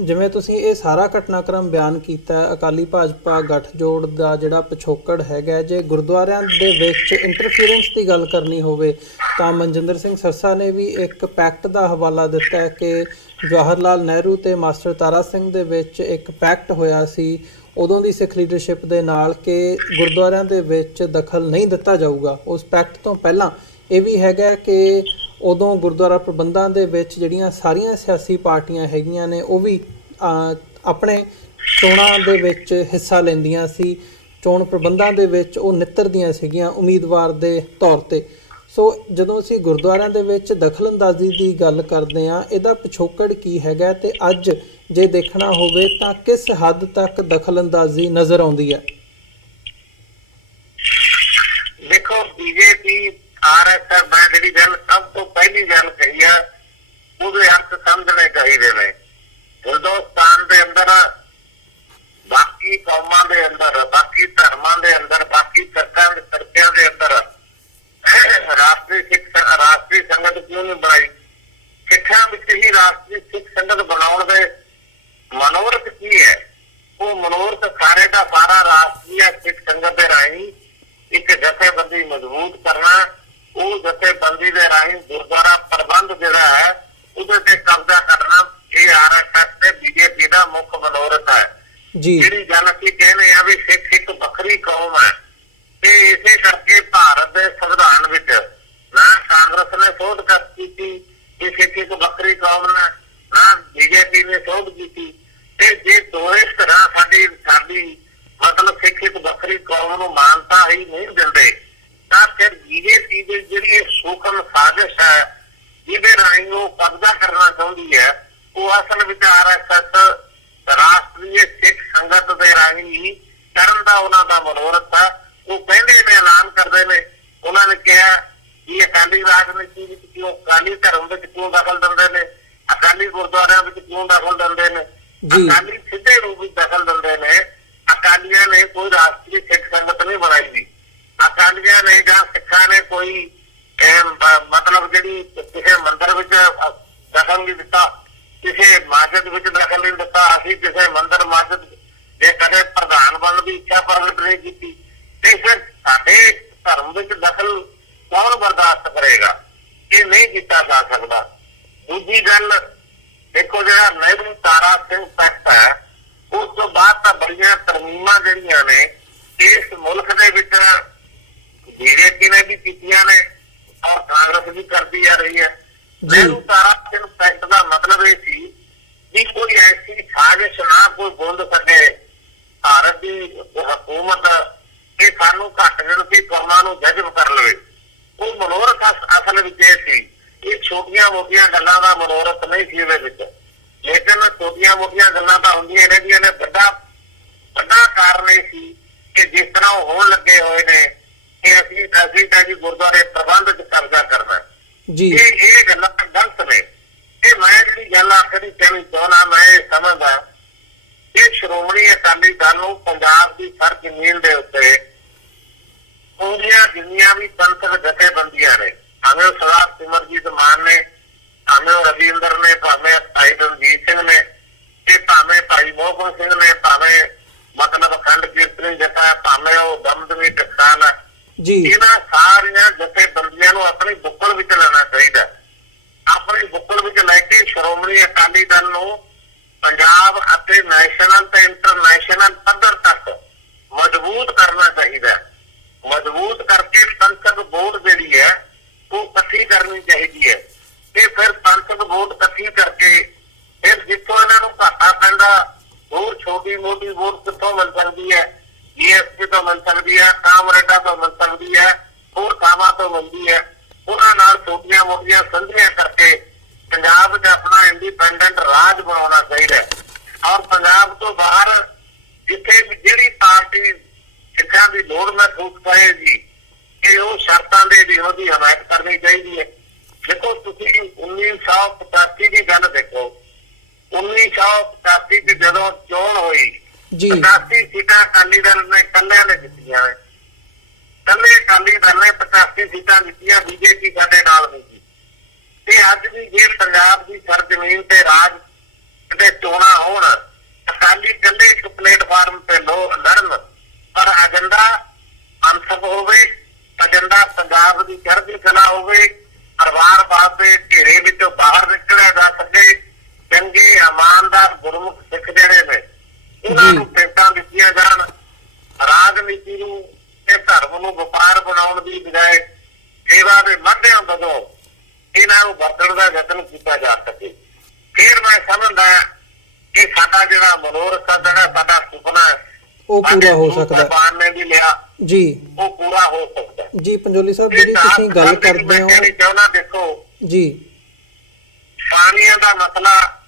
ਜਿਵੇਂ ਤੁਸੀਂ ਇਹ ਸਾਰਾ ਘਟਨਾਕ੍ਰਮ ਬਿਆਨ ਕੀਤਾ, ਅਕਾਲੀ ਭਾਜਪਾ ਗੱਠਜੋੜ ਦਾ ਜਿਹੜਾ ਪਿਛੋਕੜ ਹੈਗਾ, ਜੇ ਗੁਰਦੁਆਰਿਆਂ ਦੇ ਵਿੱਚ ਇੰਟਰਫੀਅਰੈਂਸ ਦੀ ਗੱਲ ਕਰਨੀ ਹੋਵੇ ਤਾਂ ਮਨਜਿੰਦਰ ਸਿੰਘ ਸਰਸਾ ਨੇ ਵੀ ਇੱਕ ਪੈਕਟ ਦਾ ਹਵਾਲਾ ਦਿੱਤਾ ਹੈ ਕਿ ਜਵਾਹਰ ਲਾਲ ਨਹਿਰੂ ਤੇ ਮਾਸਟਰ ਤਾਰਾ ਸਿੰਘ ਦੇ ਵਿੱਚ ਇੱਕ ਪੈਕਟ ਹੋਇਆ ਸੀ ਉਦੋਂ ਦੀ ਸਿੱਖ ਲੀਡਰਸ਼ਿਪ ਦੇ ਨਾਲ ਕਿ ਗੁਰਦੁਆਰਿਆਂ ਦੇ ਵਿੱਚ ਦਖਲ ਨਹੀਂ ਦਿੱਤਾ ਜਾਊਗਾ। ਉਸ ਪੈਕਟ ਤੋਂ ਪਹਿਲਾਂ ਇਹ ਵੀ ਹੈਗਾ ਕਿ ਉਦੋਂ ਗੁਰਦੁਆਰਾ ਪ੍ਰਬੰਧਾਂ ਦੇ ਵਿੱਚ ਜਿਹੜੀਆਂ ਸਾਰੀਆਂ ਸਿਆਸੀ ਪਾਰਟੀਆਂ ਹੈਗੀਆਂ ਨੇ ਉਹ ਵੀ ਆਪਣੇ ਚੋਣਾਂ ਦੇ ਵਿੱਚ ਹਿੱਸਾ ਲੈਂਦੀਆਂ ਸੀ, ਚੋਣ ਪ੍ਰਬੰਧਾਂ ਦੇ ਵਿੱਚ ਉਹ ਨਿੱਤਰਦੀਆਂ ਸੀਗੀਆਂ ਉਮੀਦਵਾਰ ਦੇ ਤੌਰ 'ਤੇ। ਸੋ ਜਦੋਂ ਅਸੀਂ ਗੁਰਦੁਆਰਿਆਂ ਦੇ ਵਿੱਚ ਦਖਲਅੰਦਾਜ਼ੀ ਦੀ ਗੱਲ ਕਰਦੇ ਹਾਂ, ਇਹਦਾ ਪਿਛੋਕੜ ਕੀ ਹੈਗਾ ਤੇ ਅੱਜ ਜੇ ਦੇਖਣਾ ਹੋਵੇ ਤਾਂ ਕਿਸ ਹੱਦ ਤੱਕ ਦਖਲਅੰਦਾਜ਼ੀ ਨਜ਼ਰ ਆਉਂਦੀ ਹੈ? ਦੇਖੋ, ਬੀਜੇਪੀ RSS ਮੈਂ ਜਿਹੜੀ ਗੱਲ ਸਭ ਤੋਂ ਪਹਿਲੀ ਗੱਲ ਕਹੀ ਆ ਉਹਦੇ ਅਰਥ ਸਮਝਣੇ ਚਾਹੀਦੇ ਨੇ। ਹਿੰਦੁਸਤਾਨ ਦੇ ਅੰਦਰ ਬਾਕੀ ਕੌਮਾਂ ਦੇ ਅੰਦਰ, ਬਾਕੀ ਧਰਮਾਂ ਦੇ ਅੰਦਰ, ਬਾਕੀ ਸਰਕਿਆਂ ਦੇ ਅੰਦਰ ਰਾਸ਼ਟਰੀ ਸੰਗਤ ਕਿਉਂ ਨਹੀਂ ਬਣਾਈ? ਸਿੱਖਾਂ ਵਿੱਚ ਹੀ ਰਾਸ਼ਟਰੀ ਸਿੱਖ ਸੰਗਤ ਬਣਾਉਣ ਦੇ ਮਨੋਰਥ ਕੀ ਹੈ? ਉਹ ਮਨੋਰਥ ਸਾਰੇ ਦਾ ਸਾਰਾ ਰਾਸ਼ਟਰੀ ਸਿੱਖ ਸੰਗਤ ਦੇ ਰਾਹੀਂ ਇੱਕ ਜਥੇਬੰਦੀ ਮਜ਼ਬੂਤ ਕਰਨਾ, ਉਹ ਜਥੇਬੰਦੀ ਦੇ ਰਾਹੀਂ ਗੁਰਦੁਆਰਾ ਪ੍ਰਬੰਧ ਜਿਹੜਾ ਹੈ ਉਹਦੇ ਤੇ ਕਬਜ਼ਾ ਕਰਨਾ, ਇਹ RSS ਤੇ BJP ਦਾ ਮੁੱਖ ਮਨੋਰਥ ਹੈ। ਜਿਹੜੀ ਗੱਲ ਅਸੀਂ ਕਹਿੰਦੇ ਆ ਵੀ ਸਿੱਖ ਇੱਕ ਵੱਖਰੀ ਕੌਮ ਹੈ, ਤੇ ਇਸੇ ਕਰਕੇ ਭਾਰਤ ਦੇ ਸੰਵਿਧਾਨ ਵਿੱਚ ਨਾ ਕਾਂਗਰਸ ਨੇ ਸੋਧ ਕੀਤੀ ਕਿ ਸਿੱਖ ਇੱਕ ਵੱਖਰੀ ਕੌਮ ਨਾ BJP ਨੇ ਸੋਧ ਕੀਤੀ। ਤੇ ਜੇ ਦੋਵੇਂ ਤਰ੍ਹਾਂ ਸਾਡੀ ਮਤਲਬ ਸਿੱਖ ਇੱਕ ਵੱਖਰੀ ਕੌਮ ਨੂੰ ਮਾਨਤਾ ਹੀ ਨਹੀਂ ਦਿੰਦੇ ਤਾਂ ਫਿਰ BJP ਦੀ ਜਿਹੜੀ ਇਹ ਸੂਖਮ ਸਾਜ਼ਿਸ਼ ਹੈ ਜਿਹਦੇ ਰਾਹੀਂ ਉਹ ਕਬਜ਼ਾ ਕਰਨਾ ਚਾਹੁੰਦੀ ਹੈ, ਉਹ ਅਸਲ ਵਿੱਚ RSS ਰਾਸ਼ਟਰੀ ਸਿੱਖ ਸੰਗਤ ਦੇ ਰਾਹੀਂ ਕਰਨ ਦਾ ਉਹਨਾਂ ਦਾ ਮਨੋਰਥ ਹੈ। ਉਹ ਕਹਿੰਦੇ ਨੇ, ਐਲਾਨ ਕਰਦੇ ਨੇ, ਉਹਨਾਂ ਨੇ ਕਿਹਾ ਕਿ ਅਕਾਲੀ ਰਾਜਨੀਤੀ ਵਿੱਚ ਕਿਉਂ, ਅਕਾਲੀ ਧਰਮ ਵਿੱਚ ਕਿਉਂ ਦਖਲ ਦਿੰਦੇ ਨੇ, ਅਕਾਲੀ ਗੁਰਦੁਆਰਿਆਂ ਵਿੱਚ ਕਿਉਂ ਦਖਲ ਦਿੰਦੇ ਨੇ, ਅਕਾਲੀ ਸਿੱਧੇ ਰੂਪ ਵਿੱਚ ਦਖਲ ਦਿੰਦੇ ਨੇ। ਅਕਾਲੀਆਂ ਨੇ ਕੋਈ ਰਾਸ਼ਟਰੀ ਸਿੱਖ ਸੰਗਤ ਨਹੀਂ ਬਣਾਈ ਸੀ। ਅਕਾਲੀਆਂ ਨੇ ਜਾਂ ਸਿੱਖਾਂ ਨੇ ਕੋਈ ਮਤਲਬ ਜਿਹੜੀ ਕਿਸੇ ਮੰਦਿਰ ਵਿੱਚ ਦਖਲ ਨਹੀਂ ਦਿੱਤਾ, ਕਿਸੇ ਮਸਜਿਦ ਵਿੱਚ ਦਖਲ ਨਹੀਂ ਦਿੱਤਾ। ਅਸੀਂ ਕਿਸੇ ਮੰਦਿਰ ਮਸਜਿਦ ਦੇ ਕਦੇ ਪ੍ਰਧਾਨ ਬਣਨ ਦੀ ਇੱਛਾ ਪ੍ਰਗਟ ਨਹੀਂ ਕੀਤੀ। ਤੇ ਫਿਰ ਸਾਡੇ ਧਰਮ ਵਿੱਚ ਦਖਲ ਕੌਣ ਬਰਦਾਸ਼ਤ ਕਰੇਗਾ? ਇਹ ਨਹੀਂ ਕੀਤਾ ਜਾ ਸਕਦਾ। ਦੂਜੀ ਗੱਲ ਦੇਖੋ, ਜਿਹੜਾ ਨਹਿਰੂ ਤਾਰਾ ਸਿੰਘ ਪੈਕਟ ਹੈ ਉਸ ਤੋਂ ਬਾਅਦ ਤਾਂ ਬੜੀਆਂ ਤਰਮੀਮਾਂ ਜਿਹੜੀਆਂ ਨੇ ਇਸ ਮੁਲਕ ਦੇ ਵਿੱਚ BJP ਨੇ ਵੀ ਕੀਤੀਆਂ ਨੇ ਔਰ ਕਾਂਗਰਸ ਵੀ ਕਰਦੀ ਆ ਰਹੀ ਹੈ। ਨਹਿਰੂ ਤਾਰਾ ਸਿੰਘ ਪੈਕਟ ਦਾ ਮਤਲਬ ਇਹ ਸੀ ਕਿ ਕੋਈ ਐਸੀ ਸਾਜ਼ਿਸ਼ ਨਾ ਕੋਈ ਬੁੰਦ ਸਕੇ ਭਾਰਤ ਦੀ ਹਕੂਮਤ ਕਿ ਸਾਨੂੰ ਘੱਟ ਗਿਣਤੀ ਕੌਮਾਂ ਨੂੰ ਜਜ਼ਬ ਕਰ ਲਵੇ। ਉਹ ਮਨੋਰਥ ਅਸਲ ਵਿੱਚ ਇਹ ਸੀ। ਇਹ ਛੋਟੀਆਂ ਮੋਟੀਆਂ ਗੱਲਾਂ ਦਾ ਮਨੋਰਥ ਨਹੀਂ ਸੀ ਇਹਦੇ ਵਿੱਚ, ਲੇਕਿਨ ਛੋਟੀਆਂ ਮੋਟੀਆਂ ਗੱਲਾਂ ਤਾਂ ਹੁੰਦੀਆਂ ਰਹਿੰਦੀਆਂ ਨੇ। ਵੱਡਾ ਕਾਰਨ ਇਹ ਸੀ ਕਿ ਜਿਸ ਤਰ੍ਹਾਂ ਉਹ ਹੋਣ ਲੱਗੇ ਹੋਏ ਨੇ ਕਿ ਅਸੀਂ ਤਾਂ ਜੀ ਗੁਰਦੁਆਰੇ ਪ੍ਰਬੰਧ ਚ ਕਬਜ਼ਾ ਕਰਨਾ, ਇਹ ਗੱਲਾਂ ਗਲਤ ਨੇ। ਇਹ ਮੈਂ ਜਿਹੜੀ ਗੱਲ ਆਖਰੀ ਕਹਿਣੀ ਚਾਹੁੰਦਾ, ਮੈਂ ਇਹ ਸਮਝਦਾ ਇਹ ਸ਼੍ਰੋਮਣੀ ਅਕਾਲੀ ਦਲ ਨੂੰ ਪੰਜਾਬ ਦੀ ਸਰ ਜ਼ਮੀਨ ਦੇ ਉੱਤੇ ਉਹਦੀਆਂ ਜਿੰਨੀਆਂ ਵੀ ਪੰਥਕ ਜਥੇਬੰਦੀਆਂ ਨੇ, ਭਾਵੇਂ ਉਹ ਸਰਦਾਰ ਸਿਮਰਜੀਤ ਮਾਨ ਨੇ, ਭਾਵੇਂ ਉਹ ਰਵਿੰਦਰ ਨੇ, ਭਾਵੇਂ ਭਾਈ ਰਣਜੀਤ ਸਿੰਘ ਨੇ, ਤੇ ਭਾਵੇਂ ਭਾਈ ਮੋਹਨ ਸਿੰਘ ਨੇ, ਭਾਵੇਂ ਮਤਲਬ ਅਖੰਡ ਕੀਰਤਨੀ ਜਥਾ, ਭਾਵੇਂ ਉਹ ਦਮਦਮੀ ਟਕਸਾਲ ਹੈ, ਇਹਨਾਂ ਸਾਰੀਆਂ ਜਥੇਬੰਦੀਆਂ ਨੂੰ ਆਪਣੀ ਬੁੱਕਲ ਵਿੱਚ ਲੈਣਾ ਚਾਹੀਦਾ। ਆਪਣੀ ਬੁੱਕਲ ਵਿੱਚ ਲੈ ਕੇ ਸ਼੍ਰੋਮਣੀ ਅਕਾਲੀ ਦਲ ਨੂੰ ਪੰਜਾਬ ਅਤੇ ਨੈਸ਼ਨਲ ਤੇ ਇੰਟਰਨੈਸ਼ਨਲ ਪੱਧਰ ਤੱਕ ਮਜ਼ਬੂਤ ਕਰਨਾ ਚਾਹੀਦਾ। ਮਜ਼ਬੂਤ ਕਰਕੇ ਪੰਥਕ ਵੋਟ ਜਿਹੜੀ ਹੈ ਉਹ ਇਕੱਠੀ ਕਰਨੀ ਚਾਹੀਦੀ ਹੈ। ਤੇ ਫਿਰ ਪੰਥਕ ਵੋਟ ਇਕੱਠੀ ਕਰਕੇ ਫਿਰ ਜਿੱਥੋਂ ਇਹਨਾਂ ਨੂੰ ਘਾਟਾ ਪੈਂਦਾ, ਹੋਰ ਛੋਟੀ ਮੋਟੀ ਵੋਟ ਕਿੱਥੋਂ ਮਿਲ ਸਕਦੀ ਹੈ, GST ਤੋਂ ਮਿਲ ਸਕਦੀ ਹੈ, ਕਾਮਰੇਡਾ ਤੋਂ ਮਿਲ ਸਕਦੀ ਹੈ, ਹੋਰ ਥਾਵਾਂ ਤੋਂ ਮਿਲਦੀ ਹੈ, ਉਹਨਾਂ ਨਾਲ ਛੋਟੀਆਂ ਮੋਟੀਆਂ ਸੰਧੀਆਂ ਕਰਕੇ ਪੰਜਾਬ 'ਚ ਆਪਣਾ ਇੰਡੀਪੈਂਡੈਂਟ ਰਾਜ ਬਣਾਉਣਾ ਚਾਹੀਦਾ। ਔਰ ਪੰਜਾਬ ਤੋਂ ਬਾਹਰ ਜਿੱਥੇ ਜਿਹੜੀ ਪਾਰਟੀ ਸਿੱਖਾਂ ਦੀ ਲੋੜ ਮਹਿਸੂਸ ਕਰੇਗੀ ਕਿ ਉਹ ਸ਼ਰਤਾਂ ਦੇ ਵੀ ਉਹਦੀ ਹਮਾਇਤ ਕਰਨੀ ਚਾਹੀਦੀ ਹੈ। ਦੇਖੋ, ਤੁਸੀਂ 1985 ਦੀ ਗੱਲ ਦੇਖੋ। 1985 ਚ ਜਦੋਂ ਚੋਣ ਹੋਈ 85 ਸੀਟਾਂ ਅਕਾਲੀ ਦਲ ਨੇ ਇਕੱਲਿਆਂ ਨੇ ਜਿੱਤੀਆਂ ਨੇ। ਕੱਲੇ ਅਕਾਲੀ ਦਲ ਨੇ 85 ਸੀਟਾਂ ਦਿੱਤੀਆਂ, ਬੀਜੇਪੀ ਸਾਡੇ ਨਾਲ ਨਹੀਂ ਸੀ। ਤੇ ਅੱਜ ਵੀ ਜੇ ਪੰਜਾਬ ਦੀ ਸਰਜ਼ਮੀਨ ਤੇ ਰਾਜ ਤੇ ਚੋਣਾਂ ਹੋਣ, ਅਕਾਲੀ ਕੱਲੇ ਇੱਕ ਪਲੇਟਫਾਰਮ ਤੇ ਲੜਨ, ਪਰ ਏਜੰਡਾ ਅਨਸਬ ਹੋਵੇ, ਏਜੰਡਾ ਪੰਜਾਬ ਦੀ ਚੜ੍ਹਦੀ ਕਲਾ ਹੋਵੇ, ਪਰਿਵਾਰਵਾਦ ਦੇ ਘੇਰੇ ਵਿੱਚੋਂ ਬਾਹਰ ਨਿਕਲਿਆ ਜਾ ਸਕੇ। ਚੰਗੇ ਇਮਾਨਦਾਰ ਗੁਰਮੁਖ ਸਿੱਖ ਜਿਹੜੇ ਨੇ ਉਹਨਾਂ ਨੂੰ ਟਿਕਟਾਂ ਦਿੱਤੀਆਂ ਜਾਣ। ਰਾਜਨੀਤੀ ਨੂੰ ਤੇ ਧਰਮ ਨੂੰ ਵਪਾਰ ਬਣਾਉਣ ਦੀ ਬਜਾਏ ਸੇਵਾ ਦੇ ਮਾਧਿਅਮ ਵਜੋਂ ਇਹਨਾਂ ਨੂੰ ਵਰਤਣ ਦਾ ਯਤਨ ਕੀਤਾ ਜਾ ਸਕੇ। ਫਿਰ ਮੈਂ ਸਮਝਦਾ ਕਿ ਸਾਡਾ ਜਿਹੜਾ ਮਨੋਰਥ ਹੈ, ਜਿਹੜਾ ਸਾਡਾ ਸੁਪਨਾ ਹੈ, ਉਹ ਪੂਰਾ ਹੋ ਸਕਦਾ ਨੇ ਵੀ ਲਿਆ ਜੀ, ਉਹ ਪੂਰਾ ਹੋ ਸਕਦਾ ਜੀ। ਪੰਜੋਲੀ ਸਾਹਿਬ, ਜਿਹੜੀ ਤੁਸੀਂ ਗੱਲ ਕਰਦੇ ਹੋ, ਦੇਖੋ ਜੀ, ਪਾਣੀਆਂ ਦਾ ਮਸਲਾ,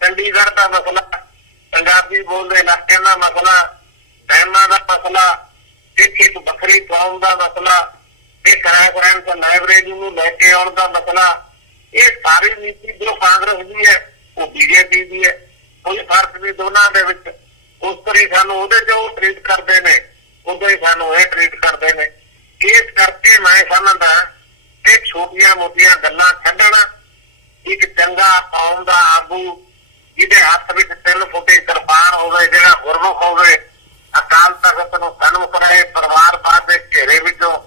ਚੰਡੀਗੜ੍ਹ ਦਾ ਮਸਲਾ, ਪੰਜਾਬੀ ਬੋਲਦੇ ਇਲਾਕਿਆਂ ਦਾ ਮਸਲਾ, ਡੈਮਾਂ ਦਾ ਮਸਲਾ, ਇੱਕ ਵੱਖਰੀ ਕੌਮ ਦਾ ਮਸਲਾ, ਇਹ ਕਿਰਾਏਦਾਰਾਂ ਲਾਇਬ੍ਰੇਰੀ ਨੂੰ ਲੈ ਕੇ ਆਉਣ ਦਾ ਮਸਲਾ, ਇਹ ਸਾਰੀ ਨੀਤੀ ਜੋ ਕਾਂਗਰਸ ਦੀ ਹੈ ਉਹ ਬੀਜੇਪੀ ਦੀ ਹੈ। ਕੋਈ ਫਰਕ ਨਹੀਂ ਦੋਨਾਂ ਦੇ ਵਿੱਚ। ਉਸ ਤਰ੍ਹਾਂ ਸਾਨੂੰ ਉਹਦੇ ਚ ਉਹ ਟ੍ਰੀਟ ਕਰਦੇ ਨੇ, ਉਦੋਂ ਹੀ ਸਾਨੂੰ ਇਹ ਟ੍ਰੀਟ ਕਰਦੇ ਨੇ। ਇਸ ਕਰਕੇ ਮੈਂ ਸਮਝਦਾ ਇਹ ਛੋਟੀਆਂ ਮੋਟੀਆਂ ਗੱਲਾਂ ਛੱਡਣਾ, ਇੱਕ ਚੰਗਾ ਕੌਮ ਦਾ ਆਗੂ ਜਿਹਦੇ ਹੱਥ ਵਿੱਚ 3 ਫੁੱਟੀ ਕਿਰਪਾਨ ਹੋਵੇ, ਜਿਹੜਾ ਗੁਰਮੁਖ ਹੋਵੇ, ਅਕਾਲ ਤਖਤ ਨੂੰ ਸਨਮੁਖ ਰਹੇ, ਪਰਿਵਾਰਵਾਦ ਦੇ ਘੇਰੇ ਵਿੱਚੋਂ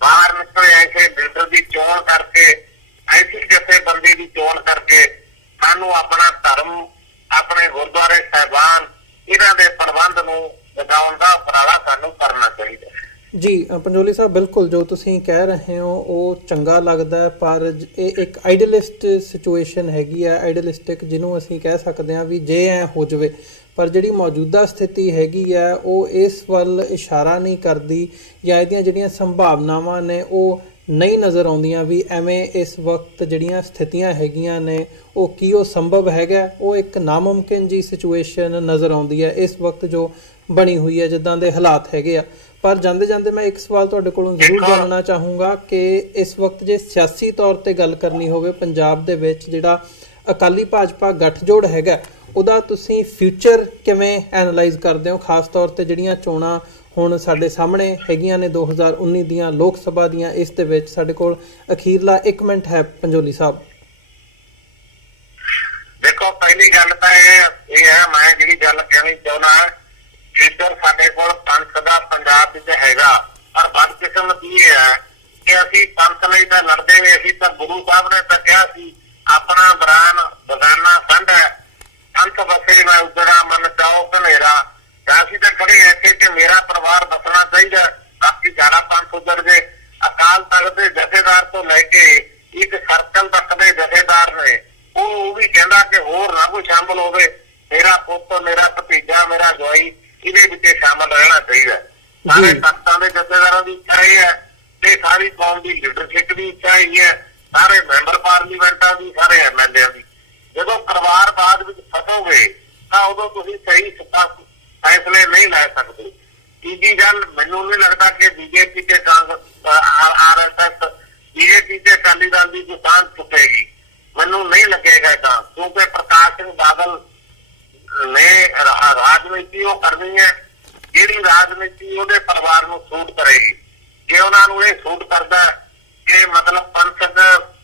ਬਾਹਰ ਨਿਕਲੇ, ਐਸੇ ਲੀਡਰ ਦੀ ਚੋਣ ਕਰਕੇ, ਐਸੀ ਜਥੇਬੰਦੀ ਦੀ ਚੋਣ ਕਰਕੇ ਸਾਨੂੰ ਆਪਣਾ ਧਰਮ, ਆਪਣੇ ਗੁਰਦੁਆਰੇ ਸਾਹਿਬਾਨ, ਇਹਨਾਂ ਦੇ ਪ੍ਰਬੰਧ ਨੂੰ ਵਧਾਉਣ ਦਾ ਉਪਰਾਲਾ ਸਾਨੂੰ ਕਰਨਾ ਚਾਹੀਦਾ ਜੀ। ਪੰਜੋਲੀ ਸਾਹਿਬ, ਬਿਲਕੁਲ ਜੋ ਤੁਸੀਂ ਕਹਿ ਰਹੇ ਹੋ ਉਹ ਚੰਗਾ ਲੱਗਦਾ, ਪਰ ਇਹ ਇੱਕ ਆਈਡੀਅਲਿਸਟ ਸਿਚੁਏਸ਼ਨ ਹੈਗੀ ਹੈ, ਆਈਡੀਅਲਿਸਟਿਕ ਜਿਹਨੂੰ ਅਸੀਂ ਕਹਿ ਸਕਦੇ ਹਾਂ ਵੀ ਜੇ ਐ ਹੋ ਜਾਵੇ। ਪਰ ਜਿਹੜੀ ਮੌਜੂਦਾ ਸਥਿਤੀ ਹੈਗੀ ਹੈ ਉਹ ਇਸ ਵੱਲ ਇਸ਼ਾਰਾ ਨਹੀਂ ਕਰਦੀ, ਜਾਂ ਇਹਦੀਆਂ ਜਿਹੜੀਆਂ ਸੰਭਾਵਨਾਵਾਂ ਨੇ ਉਹ ਨਹੀਂ ਨਜ਼ਰ ਆਉਂਦੀਆਂ ਵੀ ਐਵੇਂ ਇਸ ਵਕਤ ਜਿਹੜੀਆਂ ਸਥਿਤੀਆਂ ਹੈਗੀਆਂ ਨੇ ਉਹ ਕੀ ਉਹ ਸੰਭਵ ਹੈਗਾ। ਉਹ ਇੱਕ ਨਾਮੁਮਕਿਨ ਜੀ ਸਿਚੁਏਸ਼ਨ ਨਜ਼ਰ ਆਉਂਦੀ ਹੈ ਇਸ ਵਕਤ ਜੋ ਬਣੀ ਹੋਈ ਹੈ, ਜਿੱਦਾਂ ਦੇ ਹਾਲਾਤ ਹੈਗੇ ਆ। ਪਰ ਜਾਂਦੇ ਜਾਂਦੇ ਮੈਂ ਇੱਕ ਸਵਾਲ ਤੁਹਾਡੇ ਕੋਲੋਂ ਜ਼ਰੂਰ ਜਾਣਨਾ ਚਾਹੂੰਗਾ ਕਿ ਇਸ ਵਕਤ ਜੇ ਸਿਆਸੀ ਤੌਰ ਤੇ ਗੱਲ ਕਰਨੀ ਹੋਵੇ, ਪੰਜਾਬ ਦੇ ਵਿੱਚ ਜਿਹੜਾ ਅਕਾਲੀ ਭਾਜਪਾ ਗੱਠਜੋੜ ਹੈਗਾ ਉਹਦਾ ਤੁਸੀਂ ਫਿਊਚਰ ਕਿਵੇਂ ਐਨਾਲਾਈਜ਼ ਕਰਦੇ ਹੋ, ਖਾਸ ਤੌਰ ਤੇ ਜਿਹੜੀਆਂ ਚੋਣਾਂ ਹੁਣ ਸਾਡੇ ਸਾਹਮਣੇ ਹੈਗੀਆਂ ਨੇ 2019 ਦੀਆਂ ਲੋਕ ਸਭਾ ਦੀਆਂ। ਇਸ ਦੇ ਵਿੱਚ ਸਾਡੇ ਕੋਲ ਅਖੀਰਲਾ 1 ਮਿੰਟ ਹੈ ਪੰਜੋਲੀ ਸਾਹਿਬ। ਦੇਖੋ, ਪਹਿਲੀ ਗੱਲ ਤਾਂ ਇਹ ਹੈ, ਮੈਂ ਜਿਹੜੀ ਗੱਲ ਕਹਿਣੀ ਚਾਹੁੰਦਾ, ਫਿਊਚਰ ਸਾਡੇ ਕੋਲ ਪੰਥ ਦਾ ਪੰਜਾਬ ਵਿੱਚ ਹੈਗਾ, ਪਰ ਬਦਕਿਸਮਤੀ ਇਹ ਹੈ ਕਿ ਅਸੀਂ ਪੰਥ ਲਈ ਤਾਂ ਲੜਦੇ ਨੇ। ਅਸੀਂ ਤਾਂ ਗੁਰੂ ਸਾਹਿਬ ਨੇ ਤਾਂ ਕਿਹਾ ਸੀ ਆਪਣਾ ਬਰਾਨ ਬਗਾਨਾ ਸੰਢ ਹੈ, ਪੰਥ ਵਸੇ ਨਾ ਉਜੜਾ ਮਨ ਚਾਓ ਘਨੇਰਾ। ਅਸੀਂ ਤਾਂ ਖੜੇ ਇੱਥੇ ਕਿ ਮੇਰਾ ਪਰਿਵਾਰ ਬਸਣਾ ਚਾਹੀਦਾ, ਬਾਕੀ ਸਾਰਾ ਪੰਥ ਉਜੜ ਜੇ। ਅਕਾਲ ਤਖਤ ਦੇ ਜਥੇਦਾਰ ਤੋਂ ਲੈ ਕੇ ਇੱਕ ਸਰਕਲ ਤੱਕ ਦੇ ਜਥੇਦਾਰ ਨੇ, ਉਹ ਵੀ ਕਹਿੰਦਾ ਕਿ ਹੋਰ ਨਾ ਕੋਈ ਸ਼ਾਮਲ ਹੋਵੇ, ਮੇਰਾ ਪੁੱਤ, ਮੇਰਾ ਭਤੀਜਾ, ਮੇਰਾ ਜਵਾਈ ਇਹਦੇ ਵਿੱਚ ਸ਼ਾਮਲ ਰਹਿਣਾ ਚਾਹੀਦਾ। ਸਾਰੇ ਤਖਤਾਂ ਦੇ ਜਥੇਦਾਰਾਂ ਦੀ ਇੱਛਾ ਇਹ ਹੈ ਤੇ ਸਾਰੀ ਕੌਮ ਦੀ ਲੀਡਰਸ਼ਿਪ ਦੀ ਇੱਛਾ ਇਹ ਹੈ, ਸਾਰੇ ਮੈਂਬਰ ਪਾਰਲੀਮੈਂਟਾਂ ਦੀ, ਸਾਰੇ MLA ਦੀ। ਜਦੋਂ ਪਰਿਵਾਰਵਾਦ ਵਿੱਚ ਫਸੋਗੇ ਤਾਂ ਉਦੋਂ ਤੁਸੀਂ ਸਹੀ ਫੈਸਲੇ ਨਹੀਂ ਲੈ ਸਕਦੇ। ਤੀਜੀ ਗੱਲ, ਮੈਨੂੰ ਨਹੀਂ ਲੱਗਦਾ ਕਿ ਬੀਜੇਪੀ ਤੇ RSS, ਬੀਜੇਪੀ ਤੇ ਅਕਾਲੀ ਦਲ ਦੀ ਦੁਕਾਨ ਚੁੱਕੇਗੀ, ਮੈਨੂੰ ਨਹੀਂ ਲੱਗੇਗਾ ਤਾਂ, ਕਿਉਂਕਿ ਪ੍ਰਕਾਸ਼ ਸਿੰਘ ਬਾਦਲ ਨੇ ਰਾਜਨੀਤੀ ਉਹ ਕਰਨੀ ਹੈ ਜਿਹੜੀ ਰਾਜਨੀਤੀ ਉਹਦੇ ਪਰਿਵਾਰ ਨੂੰ ਸੂਟ ਕਰੇਗੀ। ਜੇ ਉਹਨਾਂ ਨੂੰ ਇਹ ਸੂਟ ਕਰਦਾ ਕਿ ਮਤਲਬ ਪੰਥਕ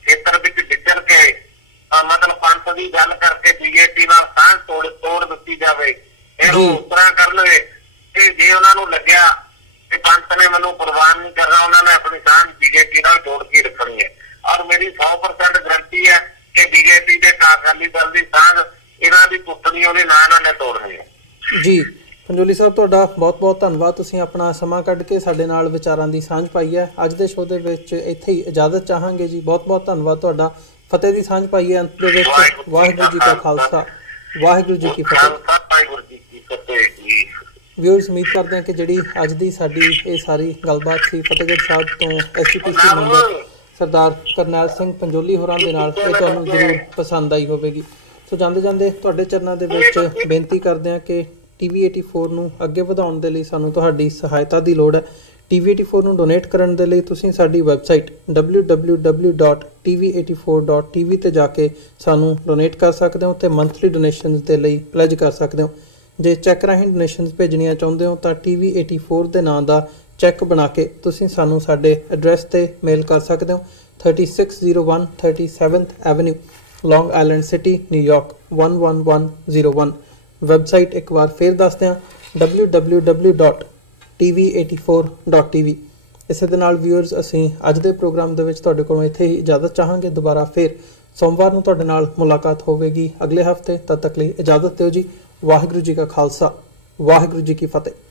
ਖੇਤਰ ਵਿੱਚ ਵਿਚਰ ਕੇ ਮਤਲਬ ਪੰਥ ਦੀ ਗੱਲ ਕਰਕੇ ਬੀਜੇਪੀ ਨਾਲ ਸਾਂਝ ਤੋੜ ਦਿੱਤੀ ਜਾਵੇ, ਇਹਨੂੰ ਉਸ ਤਰ੍ਹਾਂ ਕਰ ਲਵੇ। ਤੇ ਜੇ ਉਹਨਾਂ ਨੂੰ ਲੱਗਿਆ ਕਿ ਪੰਥ ਨੇ ਮੈਨੂੰ ਪ੍ਰਵਾਨ ਨਹੀਂ ਕਰਨਾ, ਉਹਨਾਂ ਨੇ ਆਪਣੀ ਸਾਂਝ ਬੀਜੇਪੀ ਨਾਲ ਜੋੜ ਕੇ ਰੱਖਣੀ ਹੈ। ਔਰ ਮੇਰੀ 100% ਗਰੰਟੀ ਹੈ ਕਿ ਬੀਜੇਪੀ ਤੇ ਅਕਾਲੀ ਦਲ ਦੀ ਸਾਂਝ ਇਹਨਾਂ ਦੀ ਟੁੱਟਣੀ ਉਹਦੇ ਨਾਲ ਨੇ ਤੋੜਨੀ ਹੈ ਜੀ। ਪੰਜੋਲੀ ਸਾਹਿਬ, ਤੁਹਾਡਾ ਬਹੁਤ ਬਹੁਤ ਧੰਨਵਾਦ, ਤੁਸੀਂ ਆਪਣਾ ਸਮਾਂ ਕੱਢ ਕੇ ਸਾਡੇ ਨਾਲ ਵਿਚਾਰਾਂ ਦੀ ਸਾਂਝ ਪਾਈ ਹੈ। ਅੱਜ ਦੇ ਸ਼ੋਅ ਦੇ ਵਿੱਚ ਇੱਥੇ ਹੀ ਇਜਾਜ਼ਤ ਚਾਹਾਂਗੇ ਜੀ। ਬਹੁਤ ਬਹੁਤ ਧੰਨਵਾਦ ਤੁਹਾਡਾ। ਫਤਿਹ ਦੀ ਸਾਂਝ ਪਾਈ ਹੈ ਅੰਤ ਦੇ ਵਿੱਚ। ਵਾਹਿਗੁਰੂ ਜੀ ਕਾ ਖਾਲਸਾ, ਵਾਹਿਗੁਰੂ ਜੀ ਕੀ ਫਤਿਹ। ਵਿਊਅਰਸ, ਉਮੀਦ ਕਰਦੇ ਹਾਂ ਕਿ ਜਿਹੜੀ ਅੱਜ ਦੀ ਸਾਡੀ ਇਹ ਸਾਰੀ ਗੱਲਬਾਤ ਸੀ ਫਤਿਹਗੜ੍ਹ ਸਾਹਿਬ ਤੋਂ SGPC ਮੈਂਬਰ ਸਰਦਾਰ ਕਰਨੈਲ ਸਿੰਘ ਪੰਜੋਲੀ ਹੋਰਾਂ ਦੇ ਨਾਲ, ਇਹ ਤੁਹਾਨੂੰ ਜ਼ਰੂਰ ਪਸੰਦ ਆਈ ਹੋਵੇਗੀ। ਸੋ ਜਾਂਦੇ ਜਾਂਦੇ ਤੁਹਾਡੇ ਚਰਨਾਂ ਦੇ ਵਿੱਚ ਬੇਨਤੀ ਕਰਦੇ ਹਾਂ ਕਿ TV84 ਨੂੰ ਅੱਗੇ ਵਧਾਉਣ ਦੇ ਲਈ ਸਾਨੂੰ ਤੁਹਾਡੀ ਸਹਾਇਤਾ ਦੀ ਲੋੜ ਹੈ। TV84 ਨੂੰ ਡੋਨੇਟ ਕਰਨ ਦੇ ਲਈ ਤੁਸੀਂ ਸਾਡੀ ਵੈਬਸਾਈਟ www.tv84.tv ਤੇ ਜਾ ਕੇ ਸਾਨੂੰ ਡੋਨੇਟ ਕਰ ਸਕਦੇ ਹੋ ਅਤੇ ਮੰਥਲੀ ਡੋਨੇਸ਼ਨਸ ਦੇ ਲਈ ਪਲੈਜ ਕਰ ਸਕਦੇ ਹੋ। ਜੇ ਚੈੱਕ ਰਾਹੀਂ ਡੋਨੇਸ਼ਨਸ ਭੇਜਣੀਆਂ ਚਾਹੁੰਦੇ ਹੋ ਤਾਂ TV84 ਦੇ ਨਾਂ ਦਾ ਚੈੱਕ ਬਣਾ ਕੇ ਤੁਸੀਂ ਸਾਨੂੰ ਸਾਡੇ ਐਡਰੈਸ ਤੇ ਮੇਲ ਕਰ ਸਕਦੇ ਹੋ 3601 37th ਐਵਨਿਊ ਲੌਂਗ ਆਈਲੈਂਡ ਸਿਟੀ ਨਿਊਯਾਰਕ 11101 ਵੈਬਸਾਈਟ ਇੱਕ ਵਾਰ ਫਿਰ ਦੱਸਦੇ ਹਾਂ www.tv84.tv। ਇਸੇ ਦੇ ਨਾਲ ਵਿਊਅਰਸ ਅਸੀਂ ਅੱਜ ਦੇ ਪ੍ਰੋਗਰਾਮ ਦੇ ਵਿੱਚ ਤੁਹਾਡੇ ਕੋਲੋਂ ਇੱਥੇ ਹੀ ਇਜਾਜ਼ਤ ਚਾਹਾਂਗੇ। ਦੁਬਾਰਾ ਫਿਰ ਸੋਮਵਾਰ ਨੂੰ ਤੁਹਾਡੇ ਨਾਲ ਮੁਲਾਕਾਤ ਹੋਵੇਗੀ ਅਗਲੇ ਹਫਤੇ। ਤਦ ਤੱਕ ਲਈ ਇਜਾਜ਼ਤ ਦਿਓ ਜੀ। ਵਾਹਿਗੁਰੂ ਜੀ ਕਾ ਖਾਲਸਾ, ਵਾਹਿਗੁਰੂ ਜੀ ਕੀ ਫਤਿਹ।